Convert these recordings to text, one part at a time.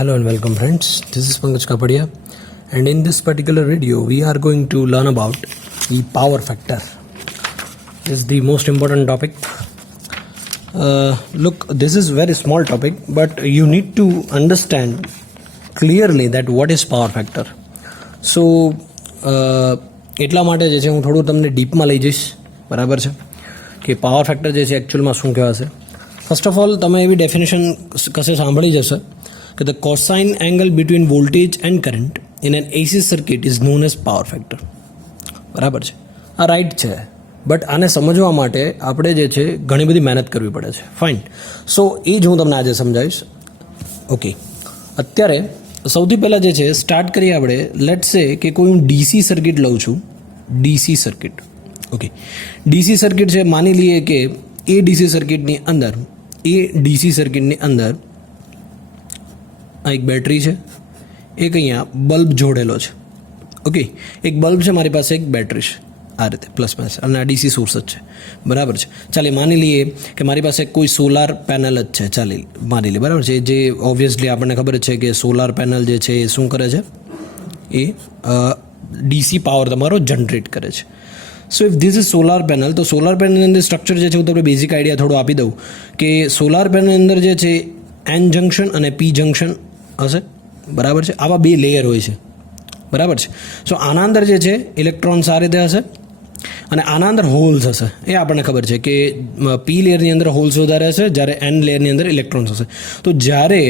Hello and welcome friends, this is Pankaj Kapadia and in this particular video we are going to learn about the power factor. This is the most important topic. Look, this is very small topic but you need to understand clearly that what is power factor. So એટલા માટે જે છે હું થોડું તમને ડીપમાં લઈ જઈશ, બરાબર છે, કે પાવર ફેક્ટર જે છે એકચ્યુઅલમાં શું કહેવાશે. ફર્સ્ટ ઓફ ઓલ તમે એવી ડેફિનેશન કશે સાંભળી જશે કે the cosine angle between voltage end current in an AC circuit is known as power factor. બરાબર છે, આ રાઈટ છે, બટ આને સમજવા માટે આપણે જે છે ઘણી બધી મહેનત કરવી પડે છે. ફાઇન, સો એ જ હું તમને આજે સમજાવીશ. ઓકે, અત્યારે સૌથી પહેલાં જે છે સ્ટાર્ટ કરીએ આપણે. લેટ્સ સે કે કોઈ હું ડીસી સર્કિટ લઉં છું, DC circuit. Okay, DC circuit છે, માની લઈએ કે એ ડીસી સર્કિટની અંદર આ એક બેટરી છે, એક અહીંયા બલ્બ જોડેલો છે. ઓકે, એક બલ્બ છે મારી પાસે, એક બેટરી છે, આ રીતે પ્લસ માઇનસ, અને આ ડીસી સોર્સ જ છે, બરાબર છે. ચાલે માની લઈએ કે મારી પાસે કોઈ સોલાર પેનલ જ છે, ચાલે માની લઈએ, બરાબર છે. જે ઓબ્વિયસલી આપણને ખબર છે કે સોલાર પેનલ જે છે એ શું કરે છે, એ ડીસી પાવર તમારો જનરેટ કરે છે. સો if this is solar panel, તો સોલાર પેનલની અંદર સ્ટ્રક્ચર જે છે હું તમને બેઝિક આઈડિયા થોડો આપી દઉં કે સોલાર પેનલની અંદર જે છે એન જંક્શન અને પી જંક્શન હશે, બરાબર છે. આવા બે લેયર હોય છે, બરાબર છે. સો આના અંદર જે છે ઇલેક્ટ્રોન્સ આ રીતે હશે અને આના અંદર હોલ્સ હશે. એ આપણને ખબર છે કે પી લેયરની અંદર હોલ્સ વધારે હશે, જ્યારે એન લેયરની અંદર ઇલેક્ટ્રોન્સ હશે. તો જ્યારે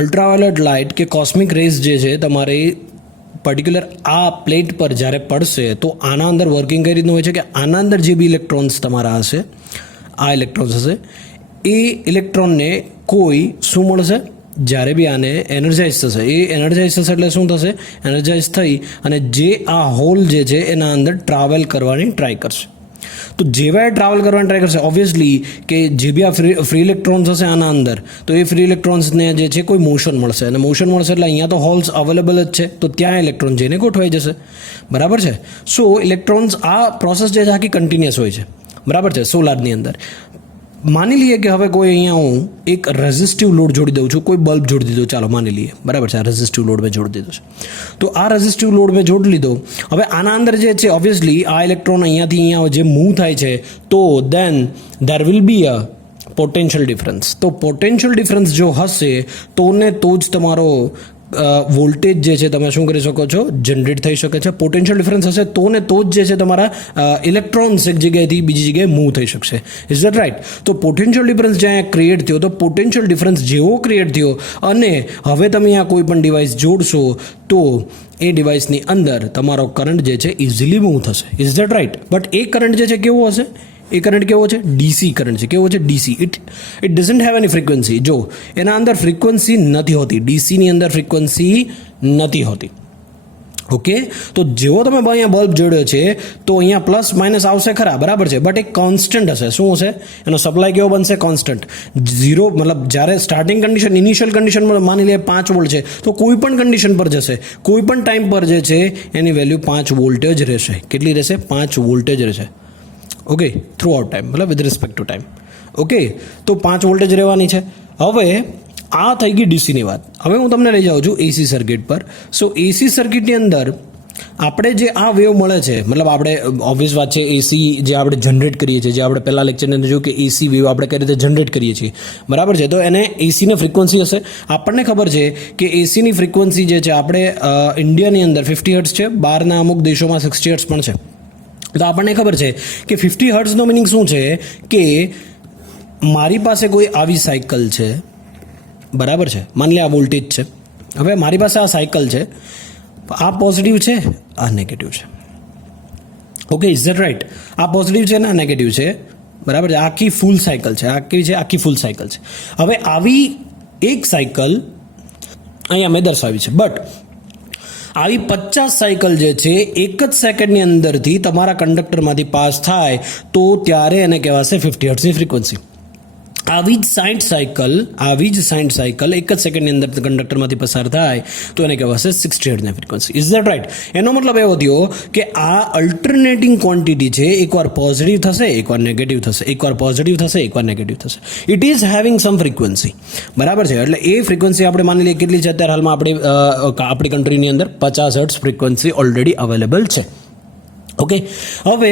અલ્ટ્રાવાયોલેટ લાઇટ કે કોસ્મિક રેઝ જે છે તમારે પર્ટિક્યુલર આ પ્લેટ પર જ્યારે પડશે તો આના અંદર વર્કિંગ કઈ રીતનું હોય છે કે આના અંદર જે બી ઇલેક્ટ્રોન્સ તમારા હશે, આ ઇલેક્ટ્રોન્સ હશે, એ ઇલેક્ટ્રોનને કોઈ શું મળશે, જ્યારે બી આને એનર્જાઇઝ થશે, એ એનર્જાઇઝ થશે એટલે શું થશે, એનર્જાઇઝ થઈ અને જે આ હોલ જે છે એના અંદર ટ્રાવેલ કરવાની ટ્રાય કરશે. તો જેવા એ ટ્રાવેલ કરવાની ટ્રાય કરશે, ઓબ્વિયસલી કે જે બી આ ફ્રી ઇલેક્ટ્રોન્સ હશે આના અંદર, તો એ ફ્રી ઇલેક્ટ્રોન્સને જે છે કોઈ મોશન મળશે, અને મોશન મળશે એટલે અહીંયા તો હોલ્સ અવેલેબલ જ છે, તો ત્યાં ઇલેક્ટ્રોન જઈને ગોઠવાઈ જશે, બરાબર છે. સો ઇલેક્ટ્રોન્સ, આ પ્રોસેસ જે છે આખી કન્ટિન્યુઅસ હોય છે, બરાબર છે, સોલારની અંદર. માની લઈએ કે હવે કોઈ અહીંયા હું એક રેઝિસ્ટિવ લોડ જોડી દઉં છું, કોઈ બલ્બ જોડી દીધો, ચાલો માની લઈએ, બરાબર છે, આ રેઝિસ્ટિવ લોડ મેં જોડી દીધો છે. તો આ રેઝિસ્ટિવ લોડ મેં જોડી લીધો. હવે આના અંદર જે છે ઓબ્વિયસલી આ ઇલેક્ટ્રોન અહીંયાથી અહીંયા જે મૂવ થાય છે, તો then there will be a potential difference. તો પોટેન્શિયલ ડિફરન્સ જો હશે તો જ તમારો વોલ્ટેજ જે છે તમે શું કરી શકો છો, જનરેટ થઈ શકે છે. પોટેન્શિયલ ડિફરન્સ હશે તો જ જે છે તમારા ઇલેક્ટ્રોન્સ એક જગ્યાએથી બીજી જગ્યાએ મૂવ થઈ શકશે. Is that right? તો પોટેન્શિયલ ડિફરન્સ જ્યાં ક્રિએટ થયો, તો પોટેન્શિયલ ડિફરન્સ જેવો ક્રિએટ થયો અને હવે તમે આ કોઈ પણ ડિવાઇસ જોડશો તો એ ડિવાઇસની અંદર તમારો કરંટ જે છે ઇઝીલી મૂવ થશે. Is that right? But A current જે છે કેવો હશે, એ કરંટ કેવો છે, ડીસી કરંટ છે. કેવો છે, DC. It doesn't have any frequency. જો એના અંદર ફ્રીક્વન્સી નથી હોતી, ડીસીની અંદર ફ્રીક્વન્સી નથી હોતી. ઓકે, તો જેવો તમે અહીંયા બલ્બ જોડ્યો છે તો અહીંયા પ્લસ માઇનસ આવશે ખરા, બરાબર છે, બટ એક કોન્સ્ટન્ટ હશે. શું હશે એનો સપ્લાય? કેવો બનશે, કોન્સ્ટન્ટ. ઝીરો, મતલબ જ્યારે સ્ટાર્ટિંગ કન્ડિશન, ઇનિશિયલ કન્ડિશનમાં માની લઈએ 5 વોલ્ટ છે, તો કોઈ પણ કન્ડિશન પર જશે, કોઈ પણ ટાઈમ પર જે છે એની વેલ્યુ 5 વોલ્ટ જ રહેશે. કેટલી રહેશે? 5 વોલ્ટ જ રહેશે. ઓકે, થ્રુ આઉટ ટાઈમ, મતલબ with respect to time. Okay, તો 5 વોલ્ટેજ રહેવાની છે. હવે આ થઈ ગઈ ડીસીની વાત. હવે હું તમને લઈ જાઉં છું એસી સર્કિટ પર. સો એસી સર્કિટની અંદર આપણે જે આ વેવ મળે છે, મતલબ આપણે ઓબ્વિયસ વાત છે, એસી જે આપણે જનરેટ કરીએ છીએ, જે આપણે પહેલા લેક્ચરની અંદર જોયું કે એસી વેવ આપણે કઈ રીતે જનરેટ કરીએ છીએ, બરાબર છે. તો એને એસીની ફ્રીક્વન્સી હશે. આપણને ખબર છે કે એસીની ફ્રીક્વન્સી જે છે આપણે ઇન્ડિયાની અંદર 50 હર્ટ્ઝ છે, બહારના અમુક દેશોમાં 60 હર્ટ્ઝ પણ છે. તો આપણને ખબર છે કે 50 હર્ટ્ઝનો મિનિંગ શું છે કે મારી પાસે કોઈ આવી સાયકલ છે, બરાબર છે, માની લે આ વોલ્ટેજ છે. હવે મારી પાસે આ સાયકલ છે, આ પોઝિટિવ છે, આ નેગેટિવ છે. Okay, is that right? આ પોઝિટિવ છે ને આ નેગેટિવ છે, બરાબર છે. આખી ફૂલ સાયકલ છે, આખી ફૂલ સાયકલ છે. હવે આવી એક સાયકલ અહીંયા મેં દર્શાવી છે, બટ આવી 50 સાયકલ જે છે એક જ સેકન્ડની અંદરથી તમારા કંડક્ટરમાંથી પાસ થાય તો ત્યારે એને કહેવાશે 50 હર્ટ્ઝની ફ્રીક્વન્સી. આવી જ 60 સાયકલ એક જ સેકન્ડની અંદર કંડક્ટરમાંથી પસાર થાય તો એને કહેવાશે 60 હર્ટ્ઝની ફ્રીક્વન્સી. Is that right? એનો મતલબ એવો થયો કે આ અલ્ટરનેટિંગ ક્વોન્ટિટી છે, એકવાર પોઝિટિવ થશે, એકવાર નેગેટિવ થશે, એકવાર પોઝિટિવ થશે, એકવાર નેગેટિવ થશે. It is having some frequency. બરાબર છે? એટલે એ ફ્રીક્વન્સી આપણે માની લઈએ કેટલી છે અત્યારે હાલમાં આપણી કન્ટ્રીની અંદર 50 હર્ટ્ઝ ફ્રીક્વન્સી ઓલરેડી અવેલેબલ છે. ઓકે, હવે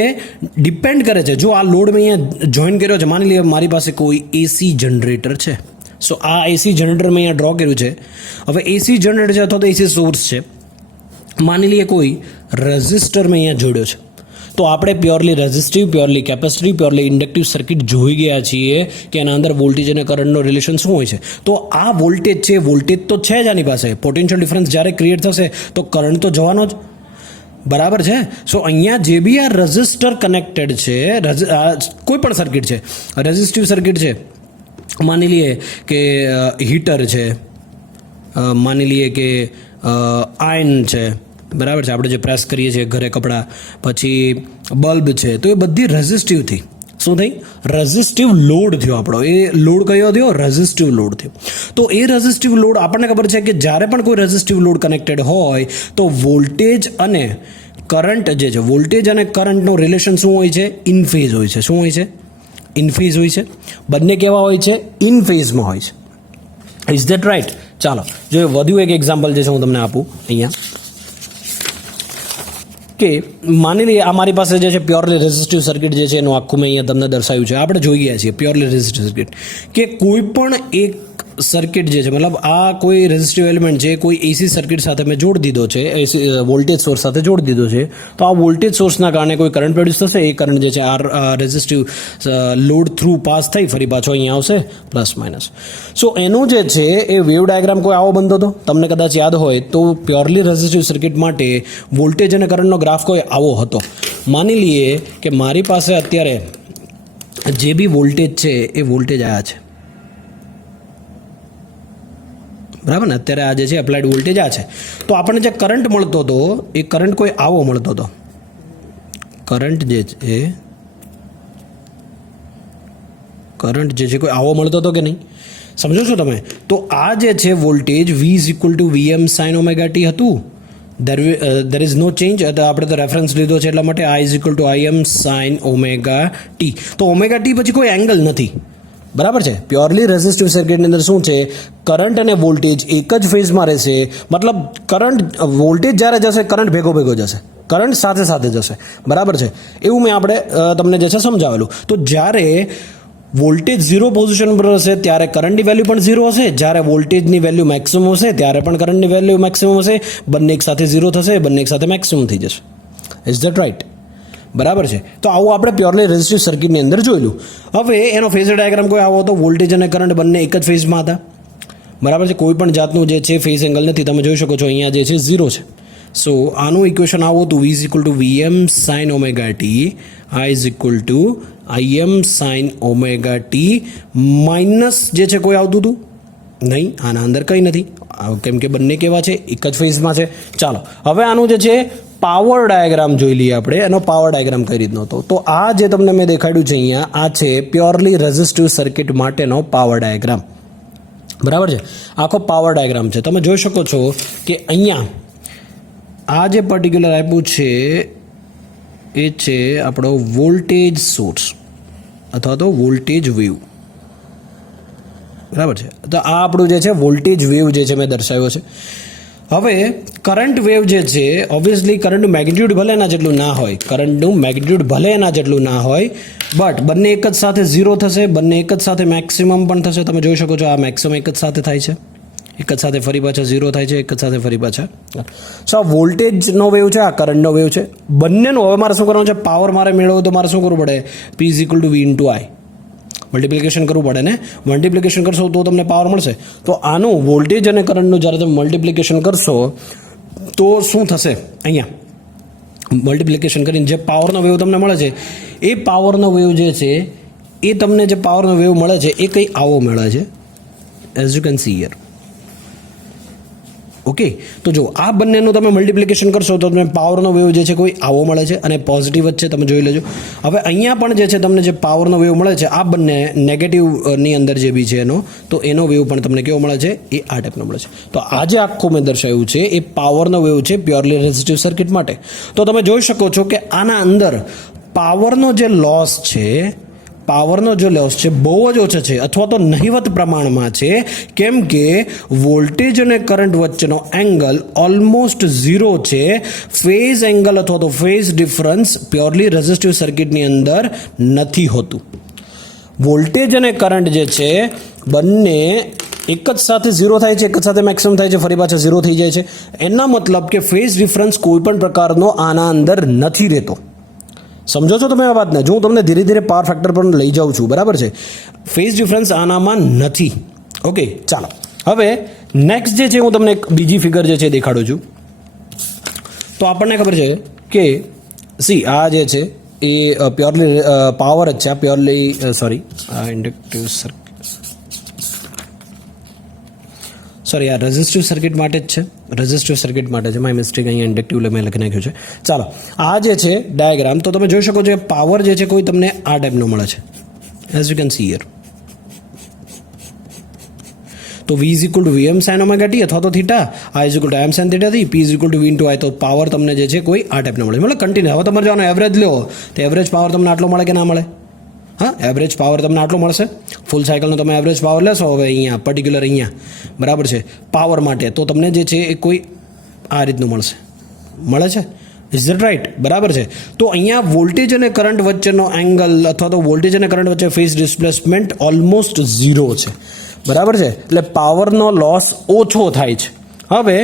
ડિપેન્ડ કરે છે. જો આ લોડ મેં અહીંયા જોઈન કર્યો છે, માની લઈએ મારી પાસે કોઈ એસી જનરેટર છે. સો આ એસી જનરેટર મેં અહીંયા ડ્રો કર્યું છે. હવે એસી જનરેટર છે અથવા તો એસી સોર્સ છે, માની લઈએ કોઈ રેઝિસ્ટર મેં અહીંયા જોડ્યો છે. તો આપણે purely resistive, purely capacitive, purely inductive circuit જોઈ ગયા છીએ કે એના અંદર વોલ્ટેજ અને કરંટનો રિલેશન શું હોય છે. તો આ વોલ્ટેજ છે, વોલ્ટેજ તો છે જ આની પાસે. પોટેન્શિયલ ડિફરન્સ જ્યારે ક્રિએટ થશે તો કરંટ તો જવાનો જ. બરાબર છે? સો અહીંયા જે બી આ રેઝિસ્ટર કનેક્ટેડ છે, કોઈ પણ સર્કિટ છે, રેઝિસ્ટિવ સર્કિટ છે, માની લઈએ કે હીટર છે, માની લઈએ કે આયન છે, બરાબર છે, આપણે જે પ્રેસ કરીએ છીએ ઘરે કપડાં, પછી બલ્બ છે, તો એ બધી રેઝિસ્ટિવ થઈ. શું થઈ? રેઝિસ્ટિવ લોડ થયો આપણો. એ લોડ કયો થયો? રેઝિસ્ટિવ લોડ થયો. તો એ રેઝિસ્ટિવ લોડ આપણને ખબર છે કે જ્યારે પણ કોઈ રેઝિસ્ટિવ લોડ કનેક્ટેડ હોય તો વોલ્ટેજ અને કરંટ જે છે, વોલ્ટેજ અને કરંટનો રિલેશન શું હોય છે? ઇન ફેઝ હોય છે. શું હોય છે? ઇન ફેઝ હોય છે. બંને કેવા હોય છે? ઇન ફેઝમાં હોય છે. Is that right? ચાલો જો વધુ એક એક્ઝામ્પલ જે છે હું તમને આપું અહીંયા, કે માની લઈએ આ મારી પાસે જે છે પ્યોરલી રેઝિસ્ટિવ સર્કિટ જે છે એનું આખું મેં અહીંયા તમને દર્શાવ્યું છે. આપણે જોઈ ગયા છીએ પ્યોરલી રેઝિસ્ટિવ સર્કિટ કે કોઈ પણ એક સર્કિટ જે છે, મતલબ આ કોઈ રેઝિસ્ટિવ એલિમેન્ટ છે, કોઈ એસી સર્કિટ સાથે મેં જોડી દીધો છે, એસી વોલ્ટેજ સોર્સ સાથે જોડી દીધો છે. તો આ વોલ્ટેજ સોર્સના કારણે કોઈ કરંટ પ્રોડ્યુસ થશે. એ કરંટ જે છે આ રેઝિસ્ટિવ લોડ થ્રુ પાસ થઈ ફરી પાછો અહીંયા આવશે પ્લસ માઇનસ. સો એનું જે છે એ વેવ ડાયાગ્રામ કોઈ આવો બનતો હતો, તમને કદાચ યાદ હોય તો. પ્યોરલી રેઝિસ્ટિવ સર્કિટ માટે વોલ્ટેજ અને કરંટનો ગ્રાફ કોઈ આવો હતો. માની લઈએ કે મારી પાસે અત્યારે જે બી વોલ્ટેજ છે એ વોલ્ટેજ આયા છે, બરાબર ને? અત્યારે આ જે છે એપ્લાઇડ વોલ્ટેજ આ છે. તો આપણને જે કરંટ મળતો હતો એ કરંટ કોઈ આવો મળતો હતો. કરંટ જે છે કોઈ આવો મળતો હતો કે નહીં? સમજો છો તમે? તો આ જે છે voltage V is equal to VM sine omega t હતું. There is no change. આપણે તો રેફરન્સ લીધો છે એટલા માટે I is equal to IM sine omega t. તો ઓમેગા ટી પછી કોઈ એંગલ નથી. બરાબર છે? પ્યોરલી રેઝિસ્ટિવ સર્કિટની અંદર શું છે? કરંટ અને વોલ્ટેજ એક જ ફેઝમાં રહેશે. મતલબ કરંટ, વોલ્ટેજ જ્યારે જશે કરંટ ભેગો જશે, કરંટ સાથે સાથે જશે. બરાબર છે? એવું મેં આપણે તમને જે છે સમજાવેલું. તો જ્યારે વોલ્ટેજ 0 પોઝિશન પર હશે ત્યારે કરંટની વેલ્યુ પણ 0 હશે. જ્યારે વોલ્ટેજની વેલ્યુ મેક્સિમમ હશે ત્યારે પણ કરંટની વેલ્યુ મેક્સિમમ હશે. બંને એક સાથે 0 થશે, બંને એક સાથે મેક્સિમમ થઈ જશે. Is that right? બરાબર છે? તો આવું આપણે પ્યોરલી રેઝિસ્ટિવ સર્કિટની અંદર જોયેલું. હવે એનો ફેઝર ડાયાગ્રામ કોઈ આવો હતો, વોલ્ટેજ અને કરંટ બંને એક જ ફેઝમાં હતા. બરાબર છે? કોઈ પણ જાતનું જે છે ફેઝ એંગલ નથી. તમે જોઈ શકો છો અહીંયા જે છે 0 છે. સો આનું ઇક્વેશન આવું હતું, V is equal to VM sine omega T, I is equal to IM sine omega T minus જે છે કોઈ આવતું હતું નહીં. આના અંદર કંઈ નથી, કેમ કે બંને કેવા છે? એક જ ફેઝમાં છે. ચાલો હવે આનું જે છે પાવર ડાયાગ્રામ જોઈ લઈએ આપણે. એનો પાવર ડાયાગ્રામ કઈ રીતનો હતો? તો આ જે તમને મેં દેખાડ્યું છે અહીંયા, આ છે પ્યોરલી રેઝિસ્ટિવ સર્કિટ માટેનો પાવર ડાયાગ્રામ. બરાબર છે? આખો પાવર ડાયાગ્રામ છે. તમે જોઈ શકો છો કે અહીંયા આ જે પર્ટિક્યુલર આપ્યું છે એ છે આપણો વોલ્ટેજ સોર્સ અથવા તો વોલ્ટેજ વેવ. બરાબર છે? તો આ આપણું જે છે વોલ્ટેજ વેવ જે છે મેં દર્શાવ્યો છે. હવે કરંટ વેવ જે છે, ઓબ્વિયસલી કરંટનું મેગ્નિટ્યુડ ભલે એના જેટલું ના હોય, બટ બંને એક જ સાથે 0 થશે, બંને એક જ સાથે મેક્સિમમ પણ થશે. તમે જોઈ શકો છો આ મેક્સિમમ એક જ સાથે થાય છે, એક જ સાથે ફરી પાછા 0 થાય છે, એક જ સાથે ફરી પાછા. સો આ વોલ્ટેજનો વેવ છે, આ કરંટનો વેવ છે. બંનેનું હવે મારે શું કરવાનું છે? પાવર મારે મેળવવો તો મારે શું કરવું પડે? P is equal two V into I. Multiplication કરવું પડે ને. મલ્ટિપ્લિકેશન કરશો તો તમને પાવર મળશે. તો આનું વોલ્ટેજ અને કરંટનું જ્યારે તમે મલ્ટિપ્લિકેશન કરશો તો શું થશે? અહીંયા મલ્ટિપ્લિકેશન કરીને જે પાવરનો વેવ તમને મળે છે, એ પાવરનો વેવ જે છે એ તમને જે પાવરનો વેવ મળે છે એ કંઈ આવો મળે છે, as you can see here. Okay, તો જો આ બંનેનું તમે મલ્ટિપ્લિકેશન કરશો તો તમને પાવરનો વેવ જે છે કોઈ આવો મળે છે અને પોઝિટિવ જ છે, તમે જોઈ લેજો. હવે અહીંયા પણ જે છે તમને જે પાવરનો વેવ મળે છે આ બંને નેગેટિવની અંદર જે બી છે એનો, તો એનો વેવ પણ તમને કેવો મળે છે એ આ ટાઈપનો મળે છે. તો આ જે આખું મેં દર્શાવ્યું છે એ પાવરનો વેવ છે પ્યોરલી રેઝિસ્ટિવ સર્કિટ માટે. તો તમે જોઈ શકો છો કે આના અંદર પાવરનો જે લોસ છે બહુ જ ઓછો છે અથવા તો નહિવત પ્રમાણમાં છે, કેમ કે વોલ્ટેજ અને કરંટ વચ્ચેનો એંગલ ઓલમોસ્ટ ઝીરો છે. ફેઝ એંગલ અથવા તો ફેઝ ડિફરન્સ પ્યોરલી રેઝિસ્ટિવ સર્કિટની અંદર નથી હોતું. વોલ્ટેજ અને કરંટ જે છે બંને એક જ સાથે ઝીરો થાય છે, એક જ સાથે મેક્સિમમ થાય છે, ફરી પાછા ઝીરો થઈ જાય છે. એના મતલબ કે ફેઝ ડિફરન્સ કોઈ પણ પ્રકારનો આના અંદર નથી રહેતો. સમજો છો તમે આ વાતને? જો હું તમને ધીરે ધીરે પાવર ફેક્ટર પર લઈ જાઉં છું, બરાબર છે, ફેઝ ડિફરન્સ આનામાં નથી. ઓકે, ચાલો હવે નેક્સ્ટ જે છે હું તમને એક બીજી ફિગર જે છે દેખાડું છું. તો આપણને ખબર છે કે આ જે છે એ પ્યોરલી પાવર જ છે, આ પ્યોરલી ઇન્ડક્ટિવ સર્કિટ, સોરી આ રેઝિસ્ટિવ સર્કિટ માટે જ છે, રેઝિસ્ટિવ સર્કિટ માટે છે. માય મિસ્ટેક, અહીંયા ઇન્ડક્ટિવ મેં લખી નાખ્યું છે. ચાલો, આ જે છે ડાયાગ્રામ, તો તમે જોઈ શકો છો પાવર જે છે કોઈ તમને આ ટાઈપનો મળે છે, as you can see here. તો V is equal to VM sine omega T અથવા તો theta, I is equal two M sine theta થી, P is equal two V into I. તો પાવર તમને જે છે કોઈ આ ટાઈપનો મળે, મતલબ કન્ટિન્યુ. હવે તમારે જો એવરેજ લો તો એવરેજ પાવર તમને આટલો મળે કે ના મળે? હા, એવરેજ પાવર તમને આટલો મળશે. ફૂલ સાયકલનો તમે એવરેજ પાવર લેશો હવે અહીંયા પર્ટિક્યુલર અહીંયા, બરાબર છે, પાવર માટે, તો તમને જે છે એ કોઈ આ રીતનું મળે છે. Is that right? બરાબર છે. તો અહીંયા વોલ્ટેજ અને કરંટ વચ્ચેનો એંગલ અથવા તો વોલ્ટેજ અને કરંટ વચ્ચે ફેઝ ડિસ્પ્લેસમેન્ટ ઓલમોસ્ટ ઝીરો છે, બરાબર છે, એટલે પાવરનો લોસ ઓછો થાય છે. હવે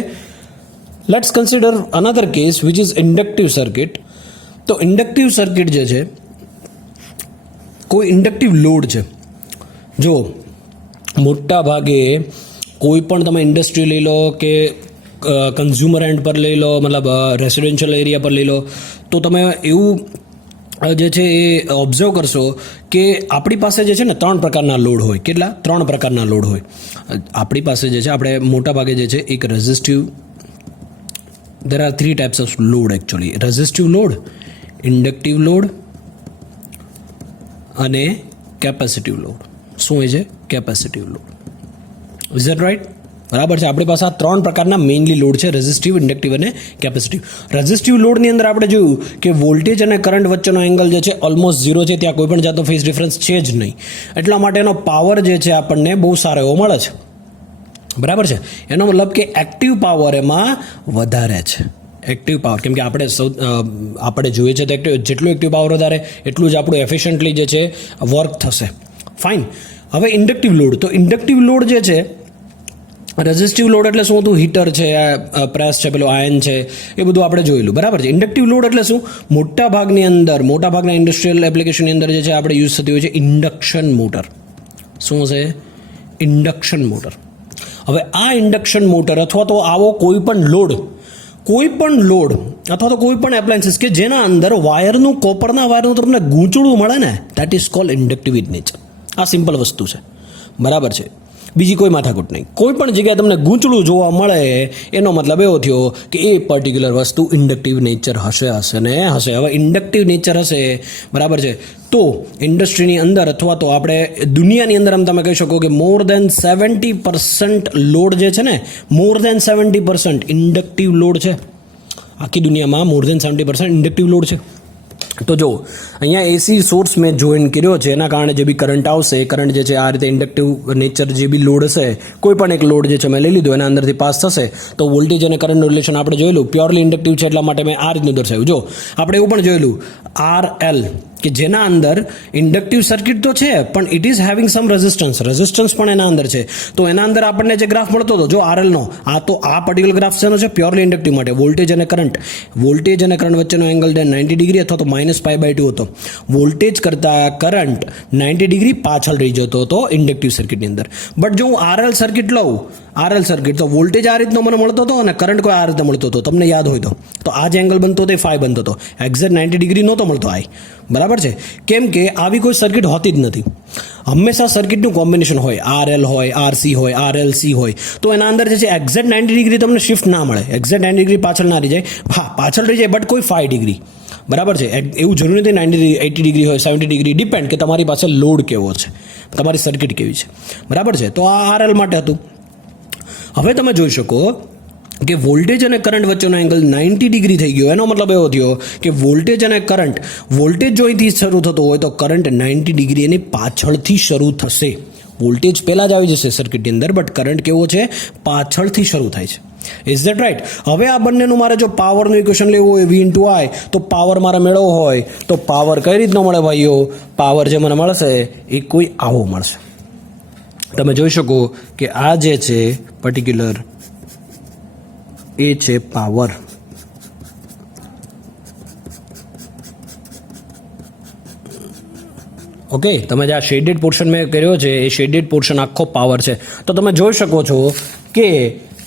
let's consider another case which is inductive circuit. તો ઇન્ડક્ટિવ સર્કિટ જે છે, કોઈ ઇન્ડક્ટિવ લોડ છે. જો મોટા ભાગે કોઈ પણ તમે ઇન્ડસ્ટ્રી લઈ લો કે કન્ઝ્યુમર એન્ડ પર લઈ લો, મતલબ રેસિડેન્શિયલ એરિયા પર લઈ લો, તો તમે એવું જે છે એ ઓબ્ઝર્વ કરશો કે આપણી પાસે જે છે ને 3 પ્રકારના લોડ હોય. કેટલા? 3 પ્રકારના લોડ હોય આપણી પાસે જે છે. આપણે મોટા ભાગે જે છે એક resistive, there are 3 types of load actually: resistive load, inductive load અને કેપેસિટિવ લોડ. શું હોય છે? Capacitive load. Is that right? બરાબર છે. આપણી પાસે આ 3 પ્રકારના મેઇનલી લોડ છે: રેઝિસ્ટિવ, ઇન્ડક્ટિવ અને કેપેસિટિવ. રેઝિસ્ટિવ લોડની અંદર આપણે જોયું કે વોલ્ટેજ અને કરંટ વચ્ચેનો એંગલ જે છે ઓલમોસ્ટ ઝીરો છે, ત્યાં કોઈ પણ જાતનો ફેઝ ડિફરન્સ છે જ નહીં. એટલા માટે એનો પાવર જે છે આપણને બહુ સારો એવો મળે છે, બરાબર છે. એનો મતલબ કે એક્ટિવ પાવર એમાં વધારે છે. એક્ટિવ પાવર, કેમ કે આપણે જોઈએ છે તો જેટલું એક્ટિવ પાવર વધારે એટલું જ આપણું એફિશિયન્ટલી જે છે વર્ક થશે. ફાઇન. હવે ઇન્ડક્ટિવ લોડ. તો ઇન્ડક્ટિવ લોડ જે છે, રેઝિસ્ટિવ લોડ એટલે શું હતું? હીટર છે, પ્રેસ છે, પેલો આયન છે, એ બધું આપણે જોયેલું, બરાબર છે. ઇન્ડક્ટિવ લોડ એટલે શું? મોટાભાગના ઇન્ડસ્ટ્રીયલ એપ્લિકેશનની અંદર જે છે આપણે યુઝ થતી હોય છે ઇન્ડક્શન મોટર. શું હશે? Induction motor. હવે આ ઇન્ડક્શન મોટર અથવા તો આવો કોઈ પણ લોડ અથવા તો કોઈ પણ એપ્લાયન્સીસ કે જેના અંદર કોપરના વાયરનું તમને ગૂંચળું મળે ને, that is called inductive in nature. આ સિમ્પલ વસ્તુ છે, બરાબર છે. બીજી કોઈ માથાકૂટ નહીં. કોઈ પણ જગ્યાએ તમને ગૂંચળું જોવા મળે એનો મતલબ એવો થયો કે એ પર્ટિક્યુલર વસ્તુ ઇન્ડક્ટિવ નેચર હશે. હવે ઇન્ડક્ટિવ નેચર હશે, બરાબર છે, તો ઇન્ડસ્ટ્રીની અંદર અથવા તો આપણે દુનિયાની અંદર આમ તમે કહી શકો કે મોર દેન 70% લોડ જે છે ને, મોર દેન 70% ઇન્ડક્ટિવ લોડ છે. આખી દુનિયામાં મોર દેન 70% ઇન્ડક્ટિવ લોડ છે. તો જો અહીંયા એસી સોર્સ મેં જોઈન કર્યો છે, એના કારણે જે બી કરંટ આવશે, કરંટ જે છે આ રીતે ઇન્ડક્ટિવ નેચર જે બી લોડ હશે, કોઈ પણ એક લોડ જે છે મેં લઈ લીધો, એના અંદરથી પાસ થશે, તો વોલ્ટેજ અને કરંટનું રિલેશન આપણે જોયેલું પ્યોરલી ઇન્ડક્ટિવ છે, એટલા માટે મેં આ રીતનું દર્શાવ્યું. જો આપણે એવું પણ જોયેલું RL, કે જેના અંદર ઇન્ડક્ટિવ સર્કિટ તો છે પણ it is having some resistance પણ એના અંદર છે. તો એના અંદર આપણને જે ગ્રાફ મળતો હતો, જો RL નો, આ પર્ટિક્યુલર ગ્રાફ શેનો છે? પ્યોરલી ઇન્ડક્ટિવ માટે. વોલ્ટેજ અને કરંટ વચ્ચેનો એંગલ 90 ડિગ્રી અથવા તો -π/2 હતો. વોલ્ટેજ કરતાં કરંટ 90 ડિગ્રી પાછળ રહી જતો હતો ઇન્ડક્ટિવ સર્કિટની અંદર. બટ જો હું RL સર્કિટ લઉં, તો વોલ્ટેજ આ રીતનો મને મળતો હતો અને કરંટ કોઈ આ રીતે મળતો હતો. તમને યાદ હોય તો આ જે એંગલ બનતો હતો એ ϕ બનતો હતો. એક્ઝેક્ટ 90 ડિગ્રી નહોતો મળતો, બરાબર બરાબર છે, કેમ કે આવી કોઈ સર્કિટ હોતી જ નથી. હંમેશા સર્કિટનું કોમ્બિનેશન હોય, RL હોય, RC હોય, RLC હોય, તો એના અંદર જે છે એક્ઝેક્ટ 90 ડિગ્રી તમને શિફ્ટ ના મળે, એક્ઝેક્ટ 90 ડિગ્રી પાછળ ના રહી જાય. હા, પાછળ રહી જાય બટ કોઈ 5 ડિગ્રી, બરાબર છે. એવું જરૂરી નથી 90 80 ડિગ્રી હોય, 70 ડિગ્રી, ડિપેન્ડ કે તમારી પાસે લોડ કેવો છે, તમારી સર્કિટ કેવી છે, બરાબર છે. તો આ RL માટે હતું. હવે તમે જોઈ શકો કે વોલ્ટેજ અને કરંટ વચ્ચેનો એંગલ 90 ડિગ્રી થઈ ગયો. એનો મતલબ એવો થયો કે વોલ્ટેજ અને કરંટ, વોલ્ટેજ જો અહીંથી શરૂ થતો હોય તો કરંટ 90 ડિગ્રી એની પાછળથી શરૂ થશે. વોલ્ટેજ પહેલાં જ આવી જશે સર્કિટની અંદર, બટ કરંટ કેવો છે, પાછળથી શરૂ થાય છે. Is that right? હવે આ બંનેનું મારે જો પાવરનું ઇક્વેશન લેવું હોય V × I, તો પાવર મારે મેળવવો હોય તો પાવર કઈ રીતનો મળે ભાઈઓ? પાવર જે મને મળશે એ કોઈ આવો મળશે. તમે જોઈ શકો કે આ જે છે પર્ટિક્યુલર એ છે પાવર. ઓકે, તમે જે આ શેડેડ પોર્શન મેં કર્યો છે એ શેડેડ પોર્શન આખો પાવર છે. તો તમે જોઈ શકો છો કે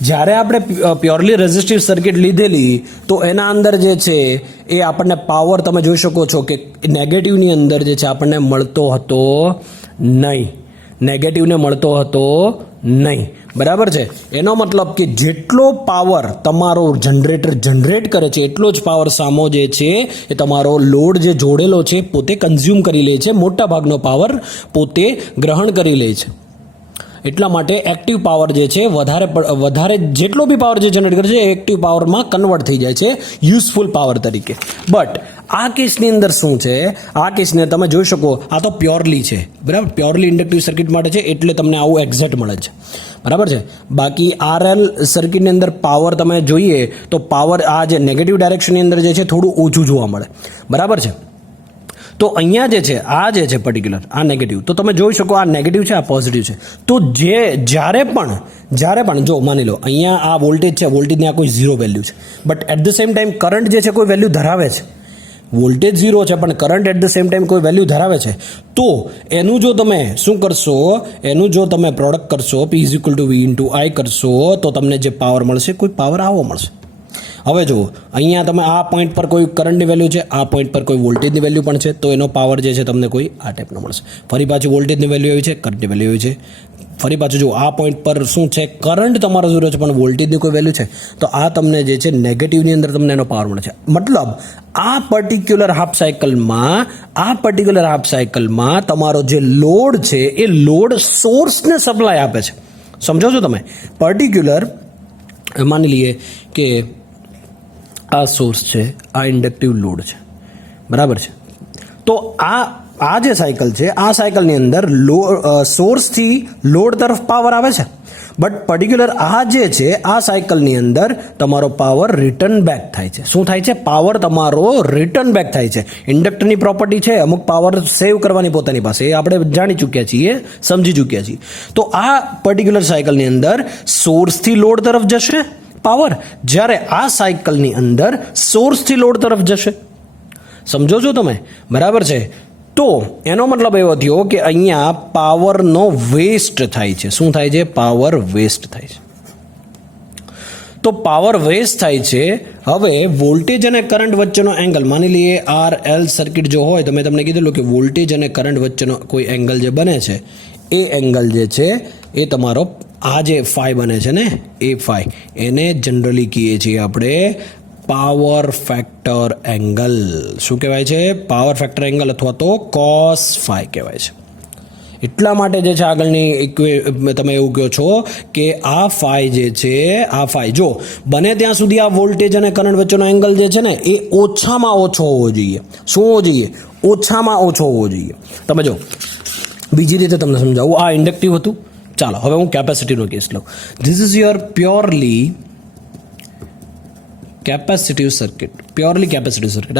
જ્યારે આપણે પ્યોરલી રેઝિસ્ટિવ સર્કિટ લીધેલી તો એના અંદર જે છે એ આપણને પાવર તમે જોઈ શકો છો કે નેગેટિવની અંદર જે છે આપણને મળતો હતો નહીં, નેગેટિવને મળતો હતો નહીં, બરાબર છે. એનો મતલબ કે જેટલો પાવર તમારો જનરેટર જનરેટ કરે છે એટલો જ પાવર સામો જે છે એ તમારો લોડ જે જોડેલો છે પોતે કન્ઝ્યુમ કરી લે છે, મોટા ભાગનો પાવર પોતે ગ્રહણ કરી લે છે. એટલા માટે એક્ટિવ પાવર જે છે વધારે જેટલો બી પાવર જે જનરેટ કરે છે એ એક્ટિવ પાવરમાં કન્વર્ટ થઈ જાય છે યુઝફુલ પાવર તરીકે. બટ આ કેસની અંદર શું છે, આ કેસને તમે જોઈ શકો આ તો પ્યોરલી છે, બરાબર, પ્યોરલી ઇન્ડક્ટિવ સર્કિટ માટે છે એટલે તમને આવું એક્ઝેક્ટ મળે છે, બરાબર છે. બાકી RL સર્કિટની અંદર પાવર તમે જોઈએ તો પાવર આ જે નેગેટિવ ડાયરેક્શનની અંદર જે છે થોડું ઓછું જોવા મળે, બરાબર છે. તો અહીંયા જે છે આ જે છે પર્ટિક્યુલર આ નેગેટિવ, તો તમે જોઈ શકો આ નેગેટિવ છે, આ પોઝિટિવ છે. તો જ્યારે પણ જો માની લો અહીંયા આ વોલ્ટેજ છે, વોલ્ટેજની આ કોઈ ઝીરો વેલ્યુ છે, but at the same time current જે છે કોઈ વેલ્યુ ધરાવે છે. વોલ્ટેજ ઝીરો છે પણ current at the same time કોઈ વેલ્યુ ધરાવે છે. તો એનું જો તમે શું કરશો, એનું જો તમે પ્રોડક્ટ કરશો, P = V × I કરશો તો તમને જે પાવર મળશે કોઈ પાવર આવો મળશે. હવે જુઓ અહીંયા તમે આ પોઈન્ટ પર કોઈ કરંટની વેલ્યુ છે, આ પોઈન્ટ પર કોઈ વોલ્ટેજની વેલ્યુ પણ છે, તો એનો પાવર જે છે તમને કોઈ આ ટાઈપનો મળશે. ફરી પાછું વોલ્ટેજની વેલ્યુ આવી છે, કરંટની વેલ્યુ આવી છે. ફરી પાછું જો આ પોઈન્ટ પર શું છે, કરંટ તમારો ઝીરો છે પણ વોલ્ટેજની કોઈ વેલ્યુ છે, તો આ તમને જે છે નેગેટિવની અંદર તમને એનો પાવર મળે છે. મતલબ આ પર્ટિક્યુલર હાફ સાયકલમાં તમારો જે લોડ છે એ લોડ સોર્સને સપ્લાય આપે છે. સમજો છો તમે? પર્ટિક્યુલર માની લઈએ કે આ સોર્સ છે, આ ઇન્ડક્ટિવ લોડ છે, બરાબર છે. તો આ જે સાયકલ છે આ સાયકલની અંદર સોર્સથી લોડ તરફ પાવર આવે છે, બટ પર્ટિક્યુલર આ જે છે આ સાયકલની અંદર તમારો પાવર રિટર્ન બેક થાય છે. શું થાય છે? પાવર તમારો રિટર્ન બેક થાય છે. ઇન્ડક્ટરની પ્રોપર્ટી છે અમુક પાવર સેવ કરવાની પોતાની પાસે, એ આપણે જાણી ચૂક્યા છીએ, સમજી ચૂક્યા છીએ. તો આ પર્ટિક્યુલર સાયકલની અંદર સોર્સથી લોડ તરફ જશે પાવર, જ્યારે આ સાયકલની અંદર સોર્સથી લોડ તરફ જશે. સમજો છો તમે? બરાબર છે. તો એનો મતલબ એવો થયો કે અહીંયા પાવરનો વેસ્ટ થાય છે. શું થાય છે? પાવર વેસ્ટ થાય છે. તો પાવર વેસ્ટ થાય છે. હવે વોલ્ટેજ અને કરંટ વચ્ચેનો એંગલ માની લઈએ RL સર્કિટ જો હોય તો મેં તમને કીધેલું કે વોલ્ટેજ અને કરંટ વચ્ચેનો કોઈ એંગલ જે બને છે એ એંગલ જે છે એ તમારો આ જે ફાઈ બને છે ને એ ફાઈ, એને જનરલી કહીએ છીએ આપણે પાવર ફેક્ટર એંગલ. શું કહેવાય છે? પાવર ફેક્ટર એંગલ અથવા તો cos ફાઈ કહેવાય છે. એટલા માટે જે છે આગળની તમે એવું કહો છો કે આ ફાઈ જે છે, આ ફાઈ જો બને ત્યાં સુધી આ વોલ્ટેજ અને કરંટ વચ્ચેનો એંગલ જે છે ને એ ઓછામાં ઓછો હોવો જોઈએ. શું હોવો જોઈએ? ઓછામાં ઓછો હોવો જોઈએ. તમે જો બીજી રીતે તમને સમજાવું. આ ઇન્ડક્ટિવ હતું, ચાલો હવે હું કેપેસિટીનો કેસ લઉં. This is your purely capacitive circuit,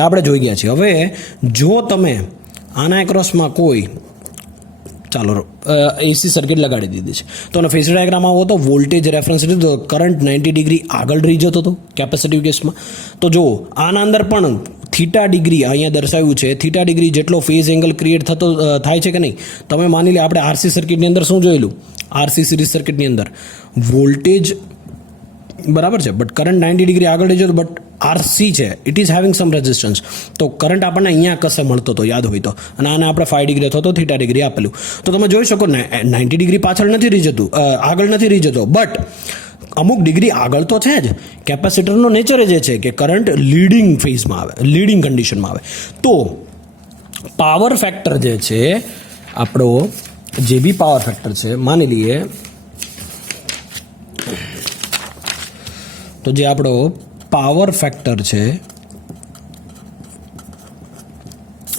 આપણે જોઈ ગયા છીએ. હવે જો તમે આના એક્રોસમાં કોઈ ચાલો એસી સર્કિટ લગાડી દીધી છે તો અને ફેઝર ડાયાગ્રામ આવો તો વોલ્ટેજ રેફરન્સ લીધો, કરંટ 90 ડિગ્રી આગળ રહી જતો હતો કેપેસિટિવ કેસમાં. તો જો આના અંદર પણ થીટા ડિગ્રી અહીંયા દર્શાવ્યું છે, થીટા ડિગ્રી જેટલો ફેઝ એંગલ ક્રિએટ થાય છે કે નહીં. તમે માની લે આપણે RC સર્કિટની અંદર શું જોયેલું, RC સિરીઝ સર્કિટની અંદર વોલ્ટેજ બરાબર છે બટ કરંટ 90 ડિગ્રી આગળ રહી જતો, બટ આરસી છે it is having some resistance, તો કરંટ આપણને અહીંયા કશે મળતો હતો યાદ હોય તો, અને આને આપણે 5 ડિગ્રી અથવા તો θ ડિગ્રી આપેલું, તો તમે જોઈ શકો ને 90 ડિગ્રી પાછળ નથી રહી જતું, આગળ નથી રહી જતો, બટ અમુક ડિગ્રી આગળ તો છે જ. કેપેસિટરનો નેચર જે છે કે કરંટ લીડિંગ ફેઝમાં આવે, લીડિંગ કન્ડિશનમાં આવે. તો પાવર ફેક્ટર જે છે આપણો, જે બી પાવર ફેક્ટર છે, માની લઈએ તો જે આપણો પાવર ફેક્ટર છે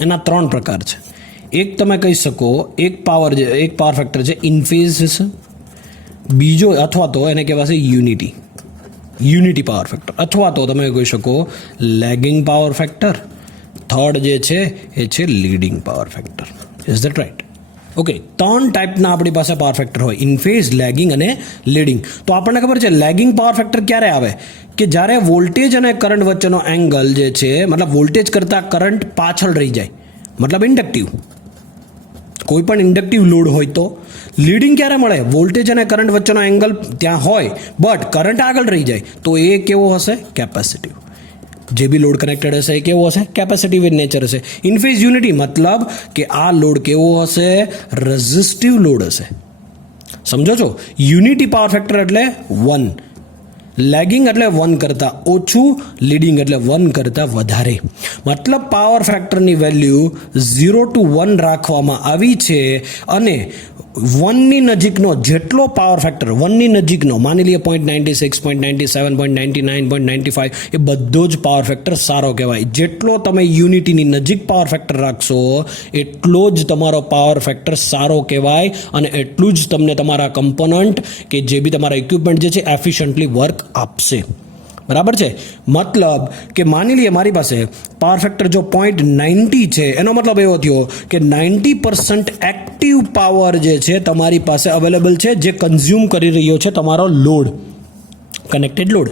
એના 3 પ્રકાર છે. એક તમે કહી શકો એક પાવર ફેક્ટર છે ઇન ફેઝ છે, બીજો અથવા તો એને કહેવાશે યુનિટી પાવર ફેક્ટર, અથવા તો તમે કહી શકો લેગિંગ પાવર ફેક્ટર, થર્ડ જે છે એ છે leading power factor. Is that right? Okay, 3 ટાઈપના આપણી પાસે પાવર ફેક્ટર હોય, ઇન ફેઝ, લેગિંગ અને લીડિંગ. તો આપણને ખબર છે લેગિંગ પાવર ફેક્ટર ક્યારે આવે કે જ્યારે વોલ્ટેજ અને કરંટ વચ્ચેનો એંગલ જે છે, મતલબ વોલ્ટેજ કરતાં કરંટ પાછળ રહી જાય, મતલબ ઇન્ડક્ટિવ, કોઈ પણ ઇન્ડક્ટિવ લોડ હોય તો. લીડિંગ ક્યારે મળે? વોલ્ટેજ અને કરંટ વચ્ચેનો એંગલ ત્યાં હોય બટ કરંટ આગળ રહી જાય, તો એ કેવો હશે? કેપેસિટિવ. જે બી લોડ કનેક્ટેડ હશે એ કેવો હશે? કેપેસિટિવ ઇન નેચર હશે. ઇન ફેઝ યુનિટી મતલબ કે આ લોડ કેવો હશે? રેઝિસ્ટિવ લોડ હશે. સમજો છો? યુનિટી પાવર ફેક્ટર એટલે 1, લેગિંગ એટલે 1 કરતાં ઓછું, લીડિંગ એટલે 1 કરતાં વધારે. મતલબ પાવર ફેક્ટરની વેલ્યુ 0 to 1 રાખવામાં આવી છે, અને 1ની નજીકનો જેટલો પાવર ફેક્ટર 1ની નજીકનો, માની લઈએ 0.96, 0.97, 0.99, 0.95, એ બધો જ પાવર ફેક્ટર સારો કહેવાય. જેટલો તમે યુનિટીની નજીક પાવર ફેક્ટર રાખશો એટલો જ તમારો પાવર ફેક્ટર સારો કહેવાય, અને એટલું જ તમને તમારા કમ્પોનન્ટ કે જે બી તમારા ઇક્વિપમેન્ટ જે છે એફિશિયન્ટલી વર્ક આપશે. બરાબર છે? મતલબ કે માની લઈએ મારી પાસે પાવર ફેક્ટર જો 0.90 છે, એનો મતલબ એવો થયો કે 90% એક્ટિવ પાવર જે છે તમારી પાસે અવેલેબલ છે, જે કન્ઝ્યુમ કરી રહ્યો છે તમારો લોડ, કનેક્ટેડ લોડ.